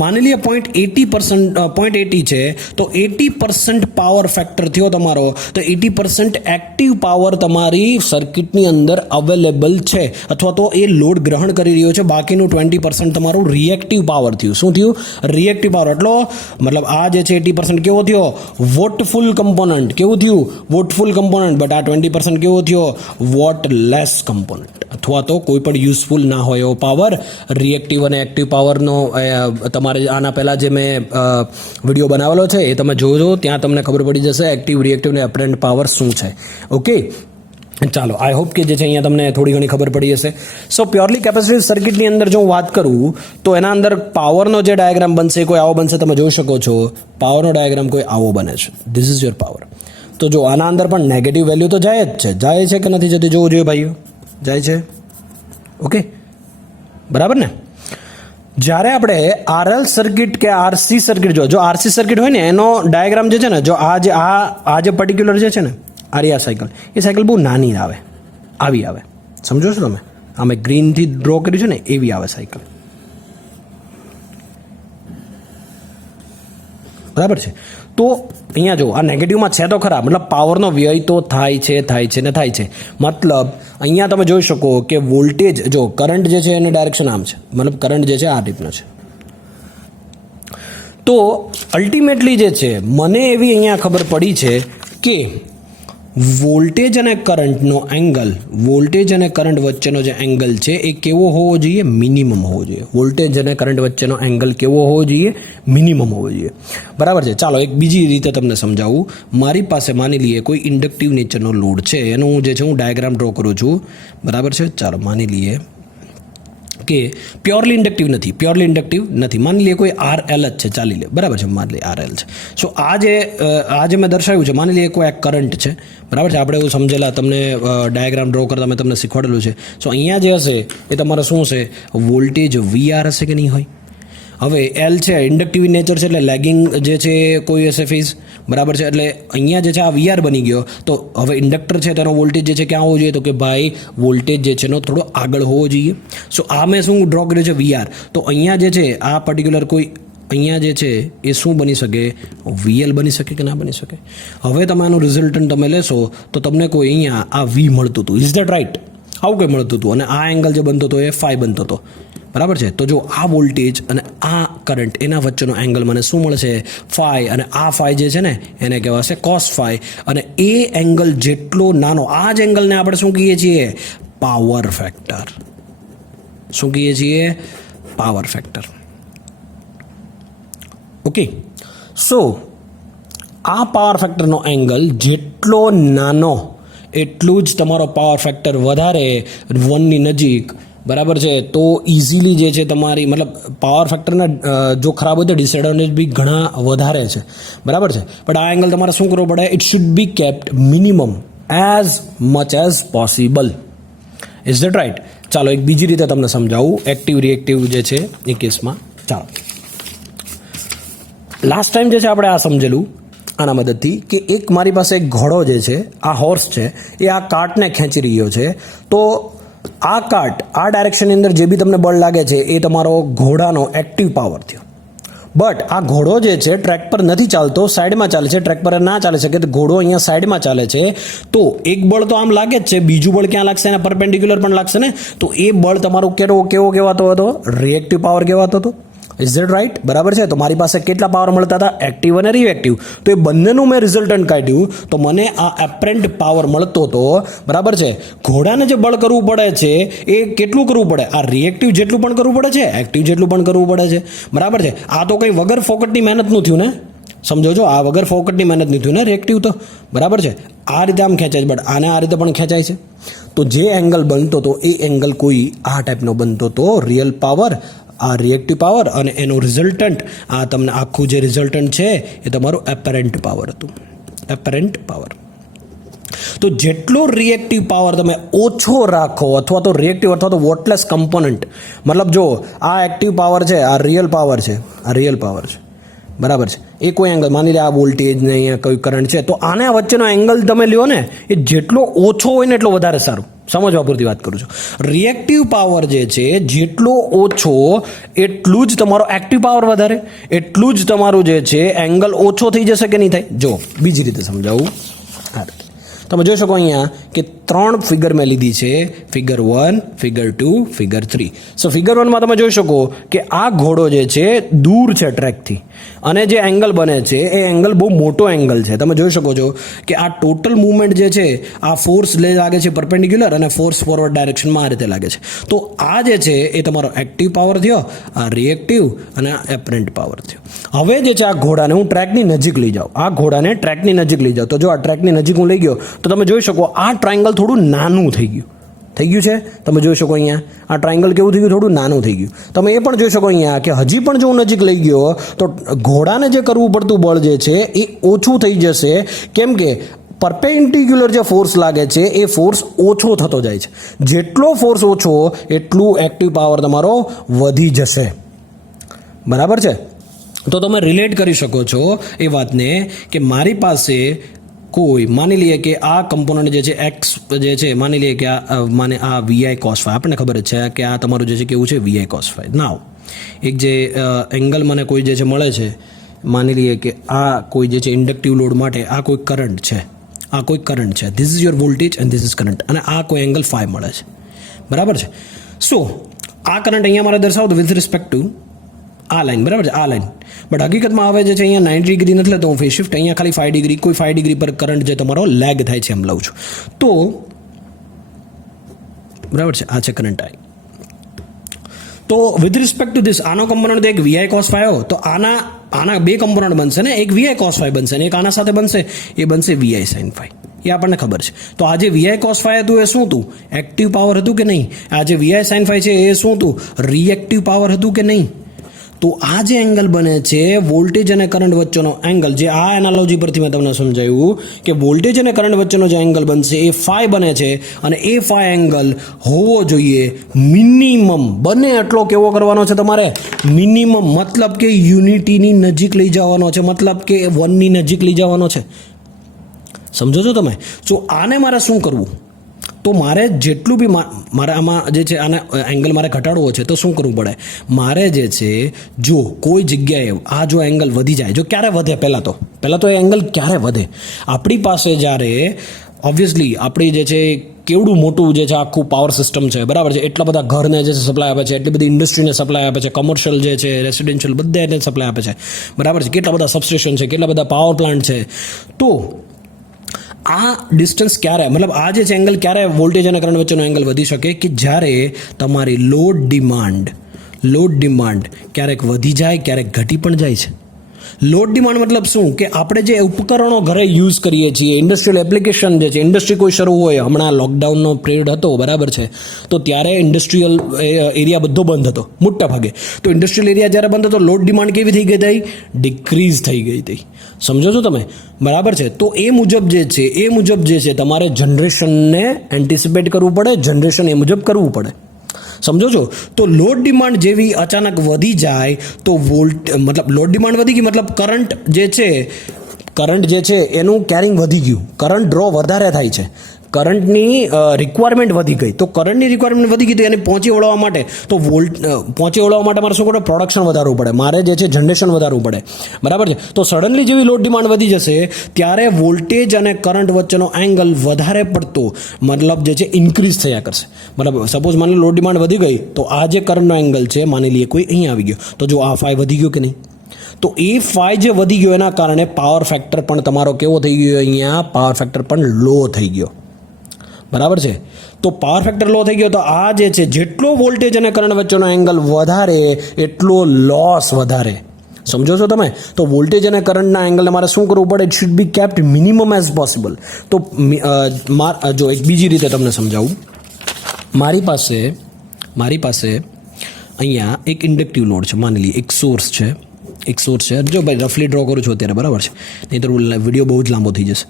માની લઈએ 0.80 છે, તો 80% પાવર ફેક્ટર થયો તમારો, તો 80% એક્ટિવ પાવર તમારી સર્કિટની અંદર અવેલેબલ છે, અથવા તો એ લોડ ગ્રહણ કરી રહ્યો છે. બાકીનું 20% તમારું રિએક્ટિવ પાવર થયું. શું થયું? Reactive power. એટલો મતલબ આ જે છે 80% કેવો થયો? વોટફુલ કમ્પોનન્ટ. કેવું થયું? વોટફુલ કમ્પોનન્ટ. બટ આ 20% કેવો થયો? વોટલેસ કમ્પોનન્ટ, અથવા તો કોઈ પણ યુઝફુલ ના હોય એવો પાવર. રિએક્ટિવ અને એક્ટિવ પાવરનો તમારે આના પહેલાં જે મેં વિડીયો બનાવેલો છે એ તમે જોજો, ત્યાં તમને ખબર પડી જશે એક્ટિવ, રિએક્ટિવ અને એપરન્ટ પાવર શું છે. ઓકે, ચાલો, આઈ હોપ કે જે છે અહીંયા તમને થોડી ઘણી ખબર પડી હશે. સો પ્યોરલી કેપેસિટિવ સર્કિટની અંદર જો હું વાત કરું તો એના અંદર પાવરનો જે ડાયાગ્રામ બનશે કોઈ આવો બનશે. તમે જોઈ શકો છો પાવરનો ડાયાગ્રામ કોઈ આવો બને છે. This is your power. તો જો આના અંદર પણ નેગેટિવ વેલ્યુ તો જાય જ છે. જાય છે કે નથી જતી જોવું જોઈએ ભાઈઓ? જાય છે. ઓકે, બરાબર ને? જ્યારે આપણે આરએલ સર્કિટ કે આરસી સર્કિટ જો આરસી સર્કિટ હોય ને એનો ડાયાગ્રામ જે છે ને, જો આ જે પર્ટિક્યુલર જે છે ને આ સાયકલ, એ સાયકલ બહુ નાની આવે, આવી આવે. સમજો છો તમે? અમે ગ્રીનથી ડ્રો કર્યું છે ને એવી આવે સાયકલ. બરાબર છે? તો અહીંયા જો આ નેગેટિવમાં છે તો ખરા, મતલબ પાવરનો વ્યય તો થાય છે. મતલબ અહીંયા તમે જોઈ શકો કે વોલ્ટેજ, જો કરંટ જે છે એની ડાયરેક્શન આમ છે, મતલબ કરંટ જે છે આ ટાઈપનો છે. તો અલ્ટિમેટલી જે છે મને એવી અહીંયા ખબર પડી છે કે વોલ્ટેજ અને કરંટનો એંગલ, વોલ્ટેજ અને કરંટ વચ્ચેનો જે એંગલ છે એ કેવો હોવો જોઈએ? મિનિમમ હોવો જોઈએ. વોલ્ટેજ અને કરંટ વચ્ચેનો એંગલ કેવો હોવો જોઈએ? મિનિમમ હોવો જોઈએ. બરાબર છે? ચાલો એક બીજી રીતે તમને સમજાવું. મારી પાસે માની લઈએ કોઈ ઇન્ડક્ટિવ નેચરનો લોડ છે, એનું જે છે હું ડાયાગ્રામ ડ્રો કરું છું. બરાબર છે? ચાલો માની લઈએ કે પ્યોરલી ઇન્ડક્ટિવ નથી. માની લઈએ કોઈ RL જ છે, ચાલી લે. બરાબર છે? માની લઈએ RL છે. સો આ જે મેં દર્શાવ્યું છે, માની લઈએ કોઈ એક કરંટ છે. બરાબર છે? આપણે એવું સમજેલા, તમને ડાયાગ્રામ ડ્રો કરતા મેં તમને શીખવાડેલું છે. સો અહીંયા જે હશે એ તમારે શું હશે? વોલ્ટેજ VR હશે કે નહીં હોય? હવે L છે ઇન્ડક્ટિવ નેચર છે, એટલે લેગિંગ જે છે કોઈ હશે ફેઝ. બરાબર છે? એટલે અહીંયા જે છે આ VR બની ગયો. તો હવે ઇન્ડક્ટર છે તેનો વોલ્ટેજ જે છે ક્યાં હોવો જોઈએ? તો કે ભાઈ વોલ્ટેજ જે છે એનો થોડો આગળ હોવો જોઈએ. સો આ મેં શું ડ્રો કર્યું છે? VR. તો અહીંયા જે છે આ પર્ટિક્યુલર કોઈ અહીંયા જે છે એ શું બની શકે? VL બની શકે કે ના બની શકે? હવે તમે આનું રિઝલ્ટન્ટ તમે લેશો તો તમને કોઈ અહીંયા આ V મળતું હતું. Is that right? આવું કંઈ મળતું હતું, અને આ એંગલ જે બનતો હતો એ phi બનતો હતો. બરાબર છે. તો જો આ વોલ્ટેજ અને આ કરંટ એના વચ્ચેનો એંગલ મને શું મળશે? ફાઈ. અને આ ફાઈ જે છે ને એને કહેવાશે કોસ ફાઈ. અને એ એંગલ જેટલો નાનો, આ જ એંગલને આપણે શું કહીએ છીએ? Power factor. શું કહીએ છીએ? Power factor. ઓકે. સો આ પાવર ફેક્ટરનો એંગલ જેટલો નાનો એટલું જ તમારો પાવર ફેક્ટર વધારે 1ની નજીક. બરાબર છે. તો ઇઝીલી જે છે તમારી મતલબ પાવર ફેક્ટરના જો ખરાબ હોય તો ડિસએડવાન્ટેજ બી ઘણા વધારે છે. બરાબર છે. બટ આ એંગલ તમારે શું કરવો પડે? It should be kept minimum as much as possible. Is that right? ચાલો એક બીજી રીતે તમને સમજાવું એક્ટિવ રિએક્ટિવ જે છે એ કેસમાં. ચાલો લાસ્ટ ટાઈમ જે છે આપણે આ સમજેલું આના મદદથી કે એક મારી પાસે એક ઘોડો જે છે, આ હોર્સ છે, એ આ કાર્ટને ખેંચી રહ્યો છે. તો આ કાર્ટ આ ડાયરેક્શનની અંદર જે બી તમને બળ લાગે છે એ તમારો ઘોડાનો એક્ટિવ પાવર થયો. બટ આ ઘોડો જે છે ટ્રેક પર નથી ચાલતો, સાઈડમાં ચાલે છે. ટ્રેક પર ના ચાલી શકે તો ઘોડો અહીંયા સાઈડમાં ચાલે છે. તો એક બળ તો આમ લાગે જ છે, બીજું બળ ક્યાં લાગશે? એના પરપેન્ડિક્યુલર પણ લાગશે ને. તો એ બળ તમારું કેવો કહેવાતો હતો? રિએક્ટિવ પાવર કહેવાતો હતો. Is that right? બરાબર છે. તો મારી પાસે કેટલા પાવર મળતા હતા? એક્ટિવ અને રિએક્ટિવ. તો એ બંનેનું મેં રિઝલ્ટન્ટ કાઢ્યું તો મને આ એપરન્ટ પાવર મળતો હતો. બરાબર છે. ઘોડાને જે બળ કરવું પડે છે એ કેટલું કરવું પડે? આ રિએક્ટિવ જેટલું પણ કરવું પડે છે, એક્ટિવ જેટલું પણ કરવું પડે છે. બરાબર છે. આ તો કંઈ વગર ફોકટની મહેનતનું થયું ને. સમજો છો, આ વગર ફોકટની મહેનત નહીં થયું ને રિએક્ટિવ તો. બરાબર છે. આ રીતે આમ ખેંચાય છે, બટ આને આ રીતે પણ ખેંચાય છે. તો જે એંગલ બનતો હતો એ એંગલ કોઈ આ ટાઈપનો બનતો હતો. રિયલ પાવર, આ રિએક્ટિવ પાવર, અને એનો રિઝલ્ટન્ટ આ તમને આખું જે રિઝલ્ટન્ટ છે એ તમારું એપરન્ટ પાવર હતું. Apparent power. તો જેટલો રિએક્ટિવ પાવર તમે ઓછો રાખો અથવા તો રિએક્ટિવ અથવા તો વોટલેસ કમ્પોનન્ટ, મતલબ જો આ એક્ટિવ પાવર છે, આ રિયલ પાવર છે, આ રિયલ પાવર છે. બરાબર છે. એ કોઈ એંગલ માની લે આ વોલ્ટેજ ને અહીંયા કોઈ કરંટ છે, તો આને વચ્ચેનો એંગલ તમે લ્યો ને એ જેટલો ઓછો હોય ને એટલો વધારે સારું. સમજવા પૂરતી વાત કરું છું. રિએક્ટિવ પાવર જે છે જેટલો ઓછો એટલું જ તમારો એક્ટિવ પાવર વધારે, એટલું જ તમારું જે છે એંગલ ઓછો થઈ જશે કે નહીં થાય? જો બીજી રીતે સમજાવું. તમે જોઈ શકો અહીંયા કે 3 ફિગર મેં લીધી છે. Figure 1, figure 2, figure 3. સો ફિગર 1માં તમે જોઈ શકો કે આ ઘોડો જે છે દૂર છે ટ્રેકથી, અને જે એંગલ બને છે એ એંગલ બહુ મોટો એંગલ છે. તમે જોઈ શકો છો કે આ ટોટલ મૂવમેન્ટ જે છે આ ફોર્સ લાગે છે પરપેન્ડિક્યુલર અને ફોર્સ ફોરવર્ડ ડાયરેક્શનમાં આ રીતે લાગે છે. તો આ જે છે એ તમારો એક્ટિવ પાવર થયો, આ રિએક્ટિવ અને આ એપરન્ટ પાવર થયો. હવે જે છે આ ઘોડાને હું ટ્રેકની નજીક લઈ જાઉં, આ ઘોડાને ટ્રેકની નજીક લઈ જાઉં. તો જો આ ટ્રેકની નજીક હું લઈ ગયો તો તમે જોઈ શકો આ ટ્રાયંગલ થોડું નાનું થઈ ગયું છે. તમે જોઈ શકો અહીંયા આ ટ્રાયંગલ કેવું થઈ ગયું? થોડું નાનું થઈ ગયું. તમે એ પણ જોઈ શકો અહીંયા કે હજી પણ જો હું નજીક લઈ ગયો તો ઘોડાને જે કરવું પડતું બળ જે છે એ ઓછું થઈ જશે. કેમ કે પરપેન્ડિક્યુલર જે ફોર્સ લાગે છે એ ફોર્સ ઓછો થતો જાય છે. જેટલો ફોર્સ ઓછો એટલું એક્ટિવ પાવર તમારો વધી જશે. બરાબર છે. તો તમે રિલેટ કરી શકો છો એ વાતને કે મારી પાસે કોઈ માની લઈએ કે આ કમ્પોનન્ટ જે છે એક્સ જે છે, માની લઈએ કે આ વીઆઈ કોસ ફાઈ, આપણને ખબર જ છે કે આ તમારું જે છે કેવું છે વીઆઈ કોસ ફાઈ. નાવ એક જે એંગલ મને કોઈ જે છે મળે છે, માની લઈએ કે આ કોઈ જે છે ઇન્ડક્ટિવ લોડ માટે આ કોઈ કરંટ છે, આ કોઈ કરંટ છે. This is your voltage and this is current, અને આ કોઈ એંગલ ફાઈ મળે છે. બરાબર છે. સો આ કરંટ અહીંયા મારે દર્શાવો તો વિથ રિસ્પેક્ટ ટુ આ લાઈન. બરાબર છે, આ લાઈન. બટ હકીકતમાં હવે જે છે અહીંયા 90 ડિગ્રી નથી લેતો હું ફેઝ શિફ્ટ, અહીંયા ખાલી 5 ડિગ્રી, કોઈ 5 ડિગ્રી પર કરંટ જે તમારો લેગ થાય છે એમ લઉં છું. તો બરાબર છે, આ છે કરંટ આઈ. તો વિથ રિસ્પેક્ટ ટુ ધીસ આનો કમ્પોનન્ટ એક વીઆઈ કોસ ફાઈ આવ્યો, તો આના બે કમ્પોનન્ટ બનશે ને, એક વીઆઈ કોસ ફાઈ બનશે ને એક આના સાથે બનશે, એ બનશે વીઆઈ સાઇન ફાઈ. એ આપણને ખબર છે. તો આ જે વીઆઈ કોસ ફાઈ હતું એ શું હતું? એક્ટિવ પાવર હતું કે નહીં? આ જે વીઆઈ સાઇન ફાઈ છે એ શું હતું? રિએક્ટિવ પાવર હતું કે નહીં? તો આ જે એંગલ બને છે વોલ્ટેજ અને કરંટ વચ્ચેનો એંગલ, જે આ એનાલોજી પરથી મેં તમને સમજાવ્યું કે વોલ્ટેજ અને કરંટ વચ્ચેનો જે એંગલ બનશે એ ફાઈ બને છે, અને એ ફાઈ એંગલ હોવો જોઈએ મિનિમમ, બને એટલો કેવો કરવાનો છે તમારે? મિનિમમ. મતલબ કે યુનિટીની નજીક લઈ જવાનો છે, મતલબ કે 1ની નજીક લઈ જવાનો છે. સમજો છો તમે? તો આને મારે શું કરવું? તો મારે જેટલું બી મારે આમાં જે છે આને એંગલ મારે ઘટાડવો છે તો શું કરવું પડે? મારે જે છે જો કોઈ જગ્યાએ આ જો એંગલ વધી જાય, જો ક્યારે વધે? પહેલાં તો એ એંગલ ક્યારે વધે? આપણી પાસે જ્યારે ઓબ્વિયસલી આપણી જે છે કેવડું મોટું જે છે આખું પાવર સિસ્ટમ છે, બરાબર છે. એટલા બધા ઘરને જે સપ્લાય આપે છે, એટલી બધી ઇન્ડસ્ટ્રીને સપ્લાય આપે છે, કોમર્શિયલ જે છે, રેસિડેન્શિયલ બધાને સપ્લાય આપે છે, બરાબર છે. કેટલા બધા સબસ્ટેશન છે, કેટલા બધા પાવર પ્લાન્ટ છે. તો આ ડિસ્ટન્સ ક્યારે, મતલબ આ જે છે એંગલ ક્યારે વોલ્ટેજ અને કરંટ વચ્ચેનો એંગલ વધી શકે કે જ્યારે તમારી લોડ ડિમાન્ડ ક્યારેક વધી જાય, ક્યારેક ઘટી પણ જાય છે. લોડ ડિમાન્ડ મતલબ શું કે આપણે જે ઉપકરણો ઘરે યુઝ કરીએ છીએ, ઇન્ડસ્ટ્રીયલ એપ્લિકેશન જે છે, ઇન્ડસ્ટ્રી કોઈ શરૂ હોય, હમણાં લોકડાઉનનો પિરિયડ હતો, બરાબર છે, તો ત્યારે ઇન્ડસ્ટ્રીયલ એરિયા બધો બંધ હતો મોટા ભાગે. તો ઇન્ડસ્ટ્રીયલ એરિયા જ્યારે બંધ હતો, લોડ ડિમાન્ડ કેવી થઈ ગઈ હતી? ડિક્રીઝ થઈ ગઈ હતી. સમજો છો તમે? બરાબર છે. તો એ મુજબ જે છે તમારે જનરેશનને એન્ટિસિપેટ કરવું પડે, જનરેશન એ મુજબ કરવું પડે. સમજો છો? તો લોડ ડિમાન્ડ જેવી અચાનક વધી જાય તો મતલબ લોડ ડિમાન્ડ વધી ગઈ, મતલબ કરંટ જે છે એનું કેરિંગ વધી ગયું, કરંટ ડ્રો વધારે થાય છે, કરંટની રિક્વાયરમેન્ટ વધી ગઈ. તો કરંટની રિક્વાયરમેન્ટ વધી ગઈ તો એને પહોંચી વળવા માટે મારે શું કરવું? પ્રોડક્શન વધારવું પડે, મારે જે છે જનરેશન વધારવું પડે, બરાબર છે. તો સડનલી જેવી લોડ ડિમાન્ડ વધી જશે ત્યારે વોલ્ટેજ અને કરંટ વચ્ચેનો એંગલ વધારે પડતો મતલબ જે છે ઇન્ક્રીઝ થયા કરશે. બરાબર. સપોઝ માની લો લોડ ડિમાન્ડ વધી ગઈ તો આ જે કરંટનો એંગલ છે, માની લઈએ કોઈ અહીં આવી ગયો, તો જો આ ફાઈ વધી ગયો કે નહીં? તો એ ફાઈ જે વધી ગયો એના કારણે પાવર ફેક્ટર પણ તમારો કેવો થઈ ગયો? અહીંયા પાવર ફેક્ટર પણ લો થઈ ગયો, બરાબર છે. તો પાવર ફેક્ટર લો થઈ ગયો તો આ જે છે જેટલો વોલ્ટેજ અને કરંટ વચ્ચેનો એંગલ વધારે એટલો લોસ વધારે. સમજો છો તમે? તો વોલ્ટેજ અને કરંટના એંગલને મારે શું કરવું પડે? It should be kept minimum as possible. તો જો એક બીજી રીતે તમને સમજાવું. મારી પાસે અહીંયા એક ઇન્ડક્ટિવ લોડ છે, માની લઈએ એક સોર્સ છે. જો ભાઈ રફલી ડ્રો કરું છું અત્યારે, બરાબર છે, નહીં તો વિડીયો બહુ જ લાંબો થઈ જશે.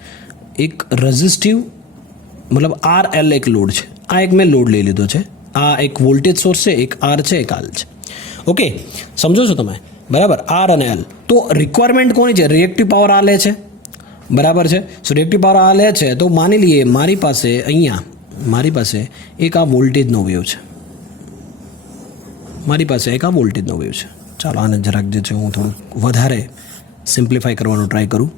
એક રેઝિસ્ટિવ મતલબ RL એક લોડ છે. આ એક મેં લોડ લઈ લીધો છે. આ એક વોલ્ટેજ સોર્સ છે, એક R છે, એક L છે. ઓકે, સમજો છો તમે? બરાબર. R અને L. તો રિક્વાયરમેન્ટ કોની છે? રિએક્ટિવ પાવર આ લે છે, બરાબર છે. સો રિએક્ટિવ પાવર આ લે છે. તો માની લઈએ મારી પાસે એક આ વોલ્ટેજનો વેવ છે. ચાલો આને જરાક જે છે હું થોડું વધારે સિમ્પ્લિફાઈ કરવાનું ટ્રાય કરું.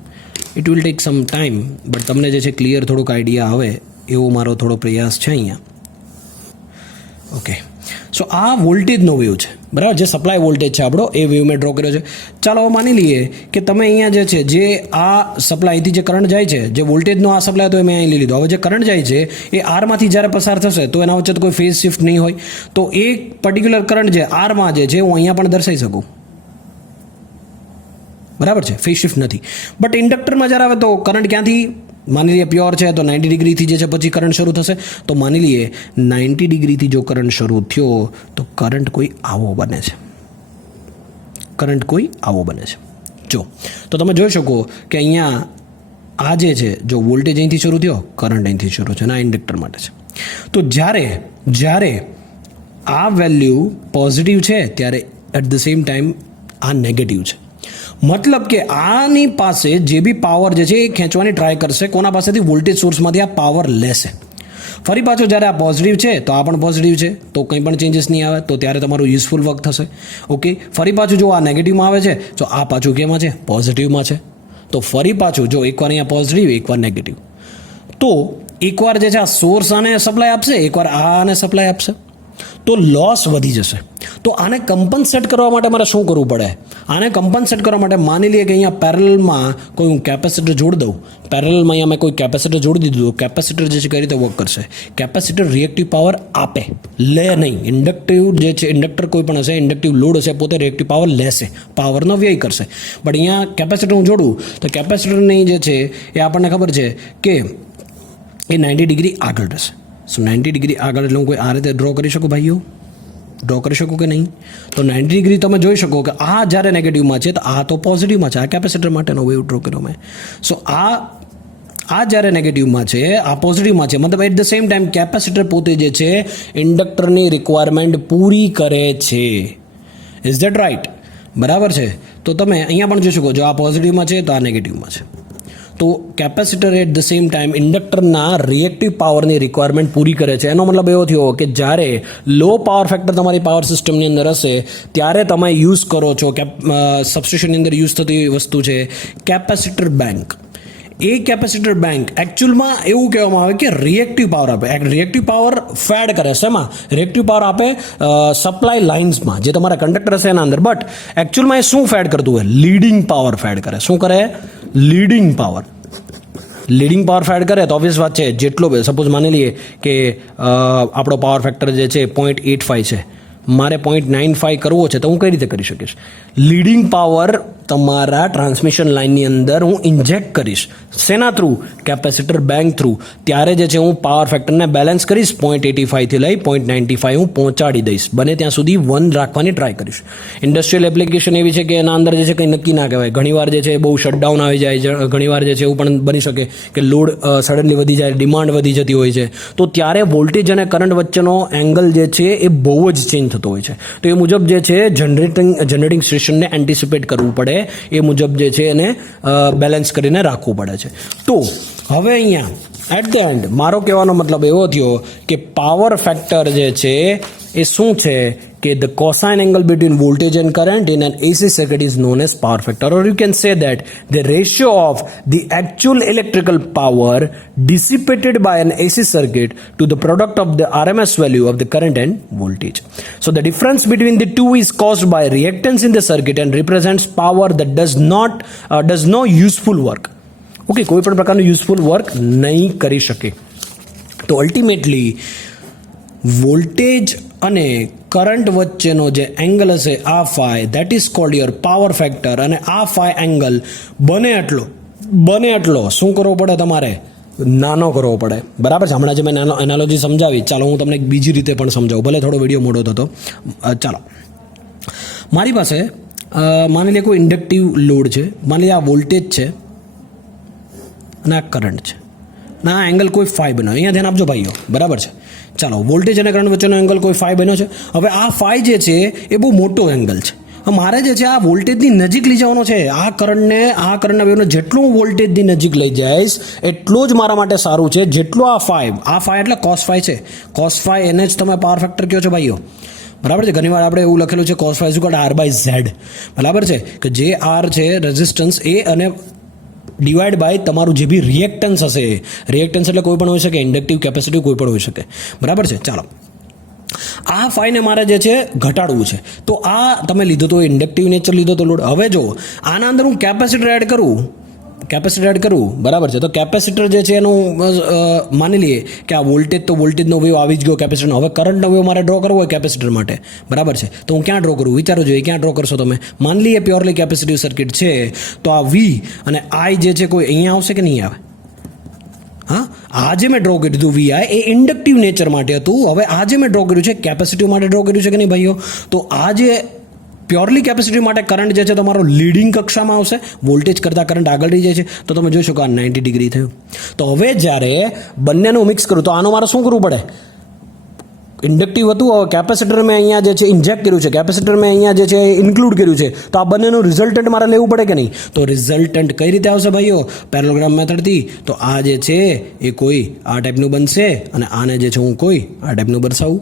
It will take some time, but તમને જે છે ક્લિયર થોડુંક આઈડિયા આવે એવો મારો થોડો પ્રયાસ છે અહીંયા. ઓકે, સો આ વોલ્ટેજનો વેવ છે, બરાબર, જે સપ્લાય વોલ્ટેજ છે આપણો, એ વેવ મેં ડ્રો કર્યો છે. ચાલો હવે માની લઈએ કે તમે અહીંયા જે છે જે આ સપ્લાય અહીંથી જે કરંટ જાય છે, જે વોલ્ટેજનો આ સપ્લાય હતો એ મેં અહીં લઈ લીધો. હવે જે કરંટ જાય છે એ આરમાંથી જ્યારે પસાર થશે તો એના વચ્ચે તો કોઈ ફેઝ શિફ્ટ નહીં હોય. તો એક પર્ટિક્યુલર કરંટ જે આરમાં જે છે હું અહીંયા પણ દર્શાવી શકું, બરાબર છે, ફેઝ શિફ્ટ નથી. બટ ઇન્ડક્ટરમાં જ્યારે આવે તો કરંટ ક્યાંથી, માની લઈએ પ્યોર છે તો 90 ડિગ્રીથી જે છે પછી કરંટ શરૂ થશે. તો માની લઈએ 90 ડિગ્રીથી જો કરંટ શરૂ થયો તો કરંટ કોઈ આવો બને છે. જો તો તમે જોઈ શકો કે અહીંયા આ જે છે જો વોલ્ટેજ અહીંથી શરૂ થયો, કરંટ અહીંથી શરૂ છે અને આ ઇન્ડક્ટર માટે છે. તો જ્યારે આ વેલ્યુ પોઝિટિવ છે ત્યારે એટ ધ સેમ ટાઈમ આ નેગેટિવ છે. મતલબ કે આની પાસે જે બી પાવર જે છે એ ખેંચવાની ટ્રાય કરશે, કોના પાસેથી? વોલ્ટેજ સોર્સમાંથી આ પાવર લેશે. ફરી પાછો જ્યારે આ પોઝિટિવ છે તો આ પણ પોઝિટિવ છે, તો કંઈ પણ ચેન્જીસ નહીં આવે, તો ત્યારે તમારું યુઝફુલ વર્ક થશે. ઓકે, ફરી પાછું જો આ નેગેટિવમાં આવે છે તો આ પાછું કેમાં છે? પોઝિટિવમાં છે. તો ફરી પાછું જો એકવાર અહીંયા પોઝિટિવ, એકવાર નેગેટિવ, તો એકવાર જે છે આ સોર્સ આને સપ્લાય આપશે, એકવાર આને સપ્લાય આપશે, તો લોસ વધી જશે. તો આને કમ્પન્સેટ કરવા માટે મારે શું કરવું પડે? આને કમ્પન્સેટ કરવા માટે માની લઈએ કે અહીંયા પેરેલલમાં કોઈ હું કેપેસિટર જોડી દઉં. પેરેલલમાં અહીંયા મેં કોઈ કેપેસિટર જોડી દીધું. કેપેસિટર જે છે કઈ રીતે વર્ક કરશે? કેપેસિટર રિએક્ટિવ પાવર આપે, લે નહીં. ઇન્ડક્ટિવ જે છે, ઇન્ડક્ટર કોઈ પણ હશે, ઇન્ડક્ટિવ લોડ હશે, પોતે રિએક્ટિવ પાવર લેશે, પાવરનો વ્યય કરશે. બટ અહીંયા કેપેસિટર હું જોડું તો કેપેસિટરની જે છે એ આપણને ખબર છે કે એ 90 ડિગ્રી આગળ રહેશે. સો 90 ડિગ્રી આગળ એટલે હું કોઈ આ રીતે ડ્રો કરી શકું ભાઈઓ? ડ્રો કરી શકું કે નહીં? તો 90 ડિગ્રી તમે જોઈ શકો કે આ જ્યારે નેગેટિવમાં છે તો આ તો પોઝિટિવમાં છે. આ કેપેસિટર માટેનો વેવ ડ્રો કર્યો મેં. સો આ જ્યારે નેગેટિવમાં છે, આ પોઝિટિવમાં છે, મતલબ at the same time capacitor પોતે જે છે ઇન્ડક્ટરની રિક્વાયરમેન્ટ પૂરી કરે છે. Is that right? બરાબર છે. તો તમે અહીંયા પણ જોઈ શકો, જો આ પોઝિટિવમાં છે તો આ નેગેટિવમાં છે. તો capacitor at the same time ઇન્ડક્ટરના રિએક્ટિવ પાવરની રિક્વાયરમેન્ટ પૂરી કરે છે. એનો મતલબ એવો થયો કે જ્યારે લો પાવર ફેક્ટર તમારી પાવર સિસ્ટમની અંદર હશે ત્યારે તમે યુઝ કરો છો, સબસ્ટેશનની અંદર યુઝ થતી વસ્તુ છે કેપેસિટર બેંક. એ કેપેસિટર બેંક એકચ્યુઅલમાં એવું કહેવામાં આવે કે રિએક્ટિવ પાવર આપે. રિએક્ટિવ પાવર ફેડ કરે છે એમાં, રિએક્ટિવ પાવર આપે સપ્લાય લાઇન્સમાં, જે તમારા કંડક્ટર હશે એના અંદર. બટ એકચ્યુઅલમાં એ શું ફેડ કરતું હોય? લીડિંગ પાવર ફેડ કરે. શું કરે? Leading power. Leading power feed કરે તો ઓબ્વિયસ વાત છે, જેટલો સપોઝ માની લઈએ કે આપણો પાવર ફેક્ટર જે છે 0.85 છે, મારે 0.95 કરવો છે, તો હું કઈ રીતે કરી શકીશ? લીડિંગ પાવર તમારા ટ્રાન્સમિશન લાઇનની અંદર હું ઇન્જેક્ટ કરીશ. શેના થ્રુ? Capacitor bank through. ત્યારે જે છે હું પાવર ફેક્ટરને બેલેન્સ કરીશ, 0.85 થી લઈ 0.95 હું પહોંચાડી દઈશ. બને ત્યાં સુધી 1 રાખવાની ટ્રાય કરીશ. ઇન્ડસ્ટ્રીયલ એપ્લિકેશન એવી છે કે એના અંદર જે છે કંઈ નક્કી ના કહેવાય. ઘણીવાર જે છે બહુ શટડાઉન આવી જાય, ઘણીવાર જે છે એવું પણ બની શકે કે લોડ સડનલી વધી જાય, ડિમાન્ડ વધી જતી હોય છે, તો ત્યારે વોલ્ટેજ અને કરંટ વચ્ચેનો એંગલ જે છે એ બહુ જ ચેન્જ થતો હોય છે. તો એ મુજબ જે છે જનરેટિંગ સ્ટેશનને એન્ટિસિપેટ કરવું પડે, એ મુજબ જે છે એને બેલેન્સ કરીને રાખવું પડે છે. તો હવે અહીંયા એટ ધ એન્ડ મારો કહેવાનો મતલબ એવો થયો કે પાવર ફેક્ટર જે છે એ શું છે કે the cosine angle between voltage and current in an AC circuit is known as power factor, or you can say that the ratio of the actual electrical power dissipated by an AC circuit to the product of the RMS value of the current and voltage. So the difference between the two is caused by reactance in the circuit and represents power that does no useful work. Okay, કોઈ પણ પ્રકારનું useful work નહીં કરી શકે. તો ultimately voltage અને current વચ્ચેનો જે એંગલ હશે આ phi, that is called your power factor. અને આ ફાઈ એંગલ બને એટલો શું કરવો પડે? તમારે નાનો કરવો પડે. બરાબર છે? હમણાં જે મેં એનાલોજી સમજાવી, ચાલો હું તમને બીજી રીતે પણ સમજાવું, ભલે થોડો વિડીયો મોટો થતો. ચાલો, મારી પાસે માની લે કોઈ ઇન્ડક્ટિવ લોડ છે, માની લે આ વોલ્ટેજ છે અને આ કરંટ છે, ના આ એંગલ કોઈ ફાઈ બન્યો. અહીંયા ધ્યાન આપજો ભાઈઓ. બરાબર છે? ચાલો, વોલ્ટેજ અને કરંટ વચ્ચેનો એંગલ કોઈ ફાઈ બન્યો છે. હવે આ ફાઈ જે છે એ બહુ મોટો એંગલ છે. મારે જે છે આ વોલ્ટેજની નજીક લઈ જવાનો છે. આ કરંટના વેવને જેટલું હું વોલ્ટેજની નજીક લઈ જઈશ એટલું જ મારા માટે સારું છે. જેટલો આ ફાઈ એટલે કોસ ફાઈ છે. કોસ ફાઈ એને જ તમે પાવર ફેક્ટર કહો છો ભાઈઓ. બરાબર છે? ઘણીવાર આપણે એવું લખેલું છે કોસ ફાઈ R/Z. બરાબર છે? કે જે આર છે રેઝિસ્ટન્સ, એ અને ડિવાઈડ બાય તમારું જે બી રિએક્ટન્સ હશે. રિએક્ટન્સ એટલે કોઈ પણ હોઈ શકે, ઇન્ડક્ટિવ, કેપેસિટિવ કોઈ પણ હોઈ શકે. બરાબર છે? ચાલો, આ ફાઈને મારે જે છે ઘટાડવું છે. તો આ તમે લીધો તો ઇન્ડક્ટિવ નેચર લીધો તો લોડ. હવે જો આના અંદર હું કેપેસિટર એડ કરું, બરાબર છે? તો કેપેસિટર જે છે એનું માની લઈએ કે આ વોલ્ટેજનો વેવ આવી જ ગયો કેપેસિટરનો. હવે કરંટનો વેવ મારે ડ્રો કરવો હોય કેપેસિટર માટે. બરાબર છે? તો હું ક્યાં ડ્રો કરું? વિચારો જોઈએ, ક્યાં ડ્રો કરશો તમે? માની લઈએ પ્યોરલી કેપેસિટિવ સર્કિટ છે, તો આ વી અને આઈ જે છે કોઈ અહીંયા આવશે કે નહીં આવે? હા, આ જે મેં ડ્રો કર્યું હતું વીઆઈ એ ઇન્ડક્ટિવ નેચર માટે હતું. હવે આ જે મેં ડ્રો કર્યું છે કેપેસિટિવ માટે ડ્રો કર્યું છે કે નહીં ભાઈઓ? તો આ જે પ્યોરલી કેપેસિટી માટે કરંટ જે છે તમારો લીડિંગ કક્ષામાં આવશે, વોલ્ટેજ કરતાં કરંટ આગળ રહી જાય છે. તો તમે જોઈ શકો આ 90 ડિગ્રી થયું. તો હવે જ્યારે બંનેનું મિક્સ કરું તો આનું મારે શું કરવું પડે? ઇન્ડક્ટિવ હતું, હવે કેપેસિટર મેં અહીંયા જે છે ઇન્જેક્ટ કર્યું છે, કેપેસિટર મેં અહીંયા જે છે ઇન્ક્લુડ કર્યું છે. તો આ બંનેનું રિઝલ્ટન્ટ મારે લેવું પડે કે નહીં? તો રિઝલ્ટન્ટ કઈ રીતે આવશે ભાઈઓ? પેરેલલોગ્રામ મેથડથી. તો આ જે છે એ કોઈ આ ટાઈપનું બનશે અને આને જે છે હું કોઈ આ ટાઈપનું દર્શાવું.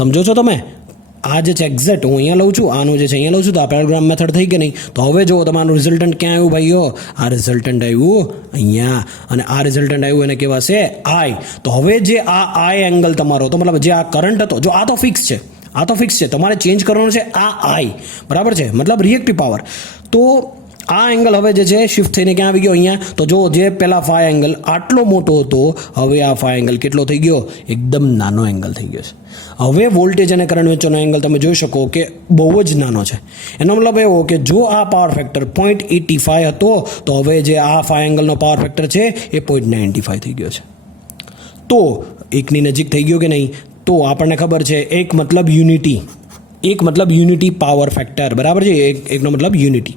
સમજો છો તમે? આ જે છે એક્ઝેક્ટ હું અહીંયા લઉં છું, આનું જે છે અહીંયા લઉં છું, તો આ પેરેલગ્રામ મેથડ થઈ કે નહીં? તો હવે જો તમારું રિઝલ્ટન્ટ ક્યાં આવ્યું ભાઈઓ? આ રિઝલ્ટન્ટ આવ્યું અહીંયા, અને આ રિઝલ્ટન્ટ આવ્યું એને કહેવાશે આઈ. તો હવે જે આ આઈ એંગલ તમારો, તો મતલબ જે આ કરંટ હતો, જો આ તો ફિક્સ છે, તમારે ચેન્જ કરવાનું છે આ આઈ. બરાબર છે? મતલબ રિએક્ટિવ પાવર. તો આ એંગલ હવે જે છે શિફ્ટ થઈને ક્યાં આવી ગયો? અહીંયા. તો જો જે પહેલા ફાઈ એંગલ આટલો મોટો હતો, હવે આ ફાઈ એંગલ કેટલો થઈ ગયો? એકદમ નાનો એંગલ થઈ ગયો છે. હવે વોલ્ટેજ અને કરંટ વચ્ચેનો એંગલ તમે જોઈ શકો કે બહુ જ નાનો છે. એનો મતલબ એવો કે જો આ પાવર ફેક્ટર 0.85 હતો, તો હવે જે આ ફાઈ એંગલનો પાવર ફેક્ટર છે એ 0.95 થઈ ગયો છે. તો એકની નજીક થઈ ગયો કે નહીં? તો આપણને ખબર છે એક મતલબ યુનિટી પાવર ફેક્ટર. બરાબર છે? એકનો મતલબ યુનિટી.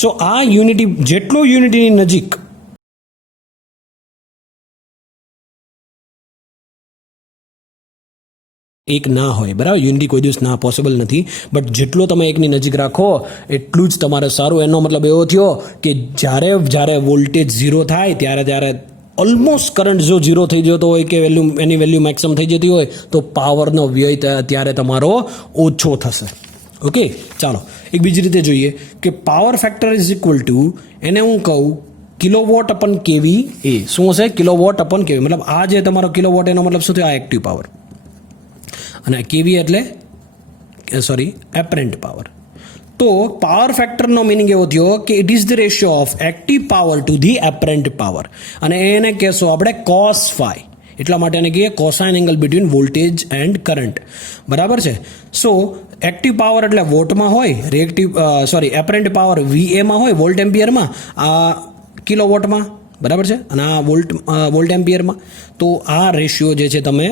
સો આ યુનિટી જેટલો યુનિટીની નજીક એક ના હોય, બરાબર? યુનિટી કોઈ દિવસ ના પોસિબલ નથી, બટ જેટલો તમે એકની નજીક રાખો એટલું જ તમારે સારું. એનો મતલબ એવો થયો કે જ્યારે વોલ્ટેજ 0 થાય ત્યારે ઓલમોસ્ટ કરંટ જો 0 થઈ જતો હોય કે એની વેલ્યુ મેક્સિમમ થઈ જતી હોય, તો પાવરનો વ્યય ત્યારે તમારો ઓછો થશે. ઓકે, ચાલો એક બીજી રીતે જોઈએ કે power factor is equal two, એને હું કહું કિલોવોટ અપન કેવી એ શું હશે? કિલોવોટ અપન કેવી, મતલબ આ જે તમારો કિલોવોટ એનો મતલબ શું થયો? આ એક્ટિવ પાવર, અને કેવી એટલે સોરી એપરન્ટ પાવર. તો પાવર ફેક્ટરનો મિનિંગ એવો થયો કે it is the ratio of active power to the apparent power, અને એને કહેશો આપણે cos phi. એટલા માટે એને કહીએ cosine angle between voltage end current. બરાબર છે. સો એક્ટિવ પાવર એટલે વોટમાં હોય, રિએક્ટિવ એપરન્ટ પાવર VA માં હોય, વોલ્ટ એમ્પિયરમાં, આ કિલોવોટમાં. બરાબર છે, અને આ વોલ્ટ એમ્પિયરમાં. તો આ રેશિયો જે છે તમે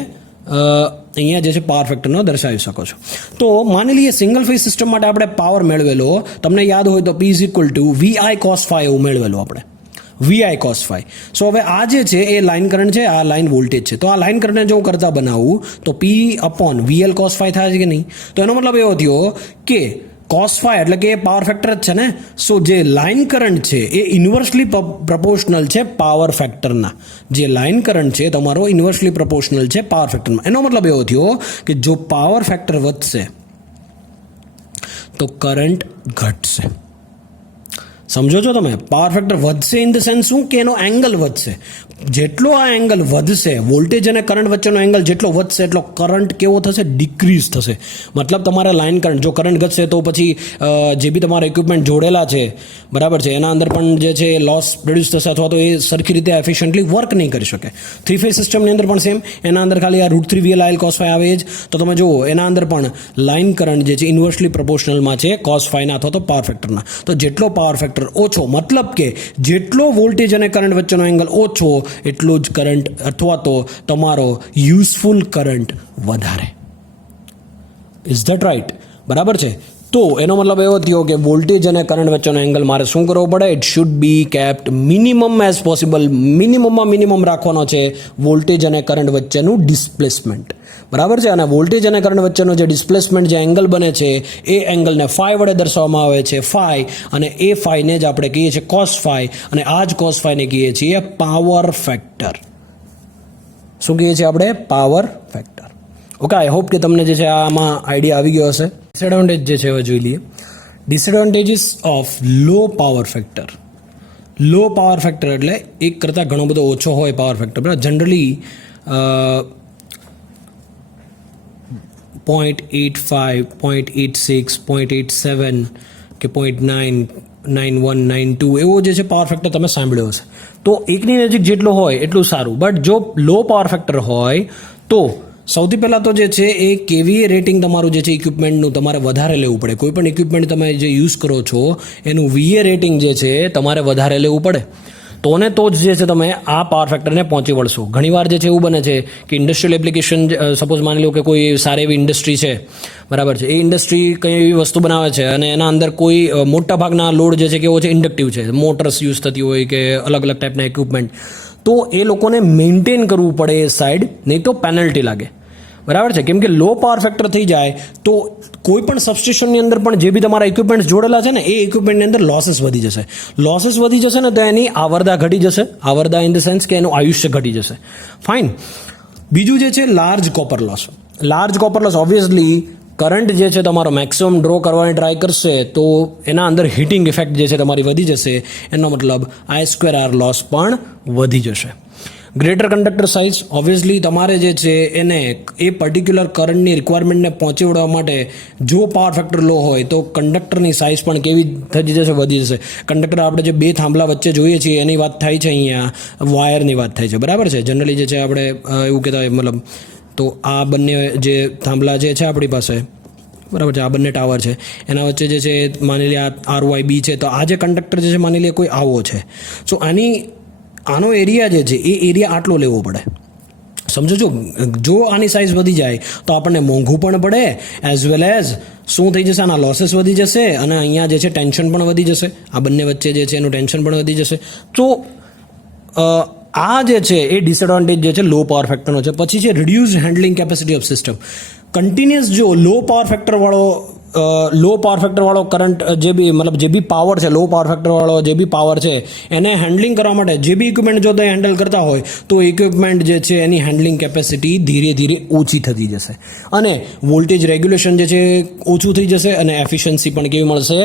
અહીંયા જે છે પાવર ફેક્ટરનો દર્શાવી શકો છો. તો માની લઈએ સિંગલ ફેઝ સિસ્ટમ માટે આપણે પાવર મેળવેલો, તમને યાદ હોય તો P = VI cos phi એવું મેળવેલું આપણે, VI cos phi. સો હવે આ જે છે એ લાઇન કરંટ છે, આ લાઇન વોલ્ટેજ છે. તો આ લાઇન કરંટને જો હું કરતા બનાવું તો P/VL cos phi થાય છે કે નહીં? તો એનો મતલબ એવો થયો કે cos phi એટલે કે એ પાવર ફેક્ટર જ છે ને. સો જે લાઇન કરંટ છે એ ઇન્વર્સલી પ્રપોર્શનલ છે પાવર ફેક્ટરના. જે લાઇન કરંટ છે તમારો ઇન્વર્સલી પ્રપોર્શનલ છે પાવર ફેક્ટરમાં. એનો મતલબ એવો થયો કે જો પાવર ફેક્ટર વધશે તો કરંટ ઘટશે. સમજો છો તમે? પાવર ફેક્ટર વધશે ઇન ધ સેન્સ શું કે એનો એંગલ વધશે. જેટલો આ એંગલ વધશે, વોલ્ટેજ અને કરંટ વચ્ચેનો એંગલ જેટલો વધશે એટલો કરંટ કેવો થશે? ડિક્રીઝ થશે. મતલબ તમારા લાઇન કરંટ, જો કરંટ ઘટશે તો પછી જે બી તમારા ઇક્વિપમેન્ટ જોડેલા છે, બરાબર છે, એના અંદર પણ જે છે એ લોસ પ્રોડ્યુસ થશે, અથવા તો એ સરખી રીતે એફિશિયન્ટલી વર્ક નહીં કરી શકે. 3 ફેઝ સિસ્ટમની અંદર પણ સેમ, એના અંદર ખાલી આ √3VL cos phi આવે જ. તો તમે જુઓ એના અંદર પણ લાઇન કરંટ જે છે ઇન્વર્સલી પ્રપોર્શનલમાં છે cos phi ના અથવા તો પાવર ફેક્ટરના. તો જેટલો પાવર ફેક્ટર ઓછો, મતલબ કે જેટલો વોલ્ટેજ અને કરંટ વચ્ચેનો એંગલ ઓછો એટલો જ કરંટ અથવા તો તમારો યુઝફુલ કરંટ વધારે. Is that right? બરાબર છે. તો એનો મતલબ એવો થયો કે વોલ્ટેજ અને કરંટ વચ્ચેનો એંગલ મારે શું કરવો પડે? It should be kept minimum as possible. મિનિમમમાં મિનિમમ રાખવાનો છે વોલ્ટેજ અને કરંટ વચ્ચેનું ડિસ્પ્લેસમેન્ટ. બરાબર છે. અને વોલ્ટેજ અને કરંટ વચ્ચેનો જે ડિસ્પ્લેસમેન્ટ, જે એંગલ બને છે એ એંગલને phi વડે દર્શાવવામાં આવે છે, phi, અને એ phi ને જ આપણે કહીએ છીએ cos phi, અને આ જ cos phi ને કહીએ છીએ પાવર ફેક્ટર. શું કહીએ છીએ આપણે? Power factor. Okay, I hope કે તમને જે છે આમાં આઈડિયા આવી ગયો હશે. ડિસએડવાન્ટેજ જે છે હવે જોઈ લઈએ. Disadvantages of law power factor. Law power factor એટલે એક કરતાં ઘણો બધો ઓછો હોય પાવર ફેક્ટર. બરાબર. જનરલી 0.85, 0.86, 0.87 કે 0.9, 91, 92 એવો જે છે પાવર ફેક્ટર તમે સાંભળ્યો હશે. તો એકની નજીક જેટલો હોય એટલું સારું. બટ જો લો પાવર ફેક્ટર હોય તો સૌથી પહેલાં તો જે છે એ કેવીએ રેટિંગ તમારું જે છે ઇક્વિપમેન્ટનું તમારે વધારે લેવું પડે. કોઈ પણ ઇક્વિપમેન્ટ તમે જે યુઝ કરો છો એનું VA રેટિંગ જે છે તમારે વધારે લેવું પડે. તો ને તો જ જે છે તમે આ પાવર ફેક્ટરને પહોંચી વળશો. ઘણીવાર જે છે એવું બને છે કે ઇન્ડસ્ટ્રીયલ એપ્લિકેશન, સપોઝ માની લો કે કોઈ સારી એવી ઇન્ડસ્ટ્રી છે, બરાબર છે, એ ઇન્ડસ્ટ્રી કંઈ એવી વસ્તુ બનાવે છે અને એના અંદર કોઈ મોટા ભાગના લોડ જે છે કેવો છે? ઇન્ડક્ટિવ છે. મોટર્સ યુઝ થતી હોય કે અલગ અલગ ટાઈપના ઇક્વિપમેન્ટ. તો એ લોકોને મેન્ટેન કરવું પડે એ સાઈડ, નહીં તો પેનલ્ટી લાગે. બરાબર છે. કેમ કે લો પાવર ફેક્ટર થઈ જાય તો કોઈ પણ સબસ્ટેશનની અંદર પણ જે બી તમારા ઇક્વિપમેન્ટ જોડેલા છે ને એ ઇક્વિપમેન્ટની અંદર લોસીસ વધી જશે. લોસીસ વધી જશે ને તો એની આવરદા ઘટી જશે. આવરદા ઇન ધ સેન્સ કે એનું આયુષ્ય ઘટી જશે. ફાઇન. બીજું જે છે large copper loss. Large copper loss obviously current જે છે તમારો મેક્સિમમ ડ્રો કરવાની ટ્રાય કરશે તો એના અંદર હીટિંગ ઇફેક્ટ જે છે તમારી વધી જશે. એનો મતલબ I²R લોસ પણ વધી જશે. Greater conductor size. ઓબ્વિયસલી તમારે જે છે એને એ પર્ટિક્યુલર કરંટની રિક્વાયરમેન્ટને પહોંચી વળવા માટે જો પાવર ફેક્ટર લો હોય તો કંડક્ટરની સાઇઝ પણ કેવી થઈ જશે? વધી જશે. કંડક્ટર આપણે જે બે થાંભલા વચ્ચે જોઈએ છીએ એની વાત થાય છે, અહીંયા વાયરની વાત થાય છે. બરાબર છે. જનરલી જે છે આપણે એવું કહેતા હોય, મતલબ તો આ બંને જે થાંભલા જે છે આપણી પાસે, બરાબર છે, આ બંને ટાવર છે, એના વચ્ચે જે છે માની લે આ RYB છે. તો આ જે કંડક્ટર જે છે માની લે કોઈ આવો છે. સો આનો એરિયા જે છે એ એરિયા આટલો લેવો પડે. સમજો છો? જો આની સાઇઝ વધી જાય તો આપણને મોંઘું પણ પડે, એઝ વેલ એઝ શું થઈ જશે? આના લોસેસ વધી જશે અને અહીંયા જે છે ટેન્શન પણ વધી જશે. આ બંને વચ્ચે જે છે એનું ટેન્શન પણ વધી જશે. તો આ જે છે એ ડિસએડવાન્ટેજ જે છે લો પાવર ફેક્ટરનો છે. પછી છે reduced handling capacity of system. Continuous જો લો પાવર ફેક્ટરવાળો કરંટ જે બી, મતલબ જે બી પાવર છે, લો પાવર ફેક્ટરવાળો જે બી પાવર છે એને હેન્ડલિંગ કરવા માટે જે બી ઇક્વિપમેન્ટ જો તે હેન્ડલ કરતા હોય તો ઇક્વિપમેન્ટ જે છે એની હેન્ડલિંગ કેપેસિટી ધીરે ધીરે ઓછી થતી જશે અને વોલ્ટેજ રેગ્યુલેશન જે છે ઓછું થઈ જશે અને એફિશિયન્સી પણ કેવી મળશે?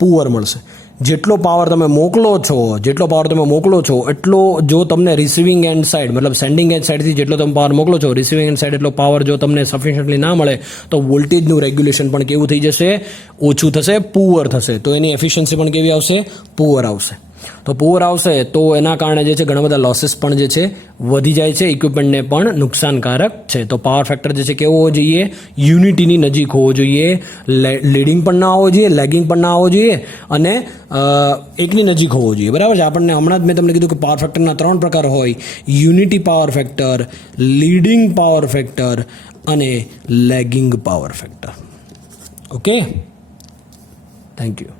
પુઅર મળશે. જેટલો પાવર તમે મોકલો છો એટલો જો તમને રિસીવિંગ એન્ડ સાઇડ મતલબ સેન્ડિંગ એન્ડ સાઇડથી જેટલો તમે પાવર મોકલો છો રિસીવિંગ એન્ડ સાઇડ એટલો પાવર જો તમને સફિશિયન્ટલી ના મળે તો વોલ્ટેજનું રેગ્યુલેશન પણ કેવું થઈ જશે, ઓછું થશે, પુઅર થશે. તો એની એફિશિયન્સી પણ કેવી આવશે, પુઅર આવશે. તો પુઅર આવશે તો એના કારણે જે છે ઘણા બધા લોસીસ પણ જે છે વધી જાય છે, ઇક્વિપમેન્ટને પણ નુકસાનકારક છે. તો પાવર ફેક્ટર જે છે કેવો હોવો જોઈએ, યુનિટીની નજીક હોવો જોઈએ, લીડિંગ પણ ના હોવો જોઈએ, લેગિંગ પણ ના હોવો જોઈએ અને એકની નજીક હોવો જોઈએ. બરાબર છે. આપણને હમણાં જ મેં તમને કીધું કે પાવર ફેક્ટરના 3 પ્રકાર હોય, unity power factor, leading power factor અને lagging power factor. Okay, thank you.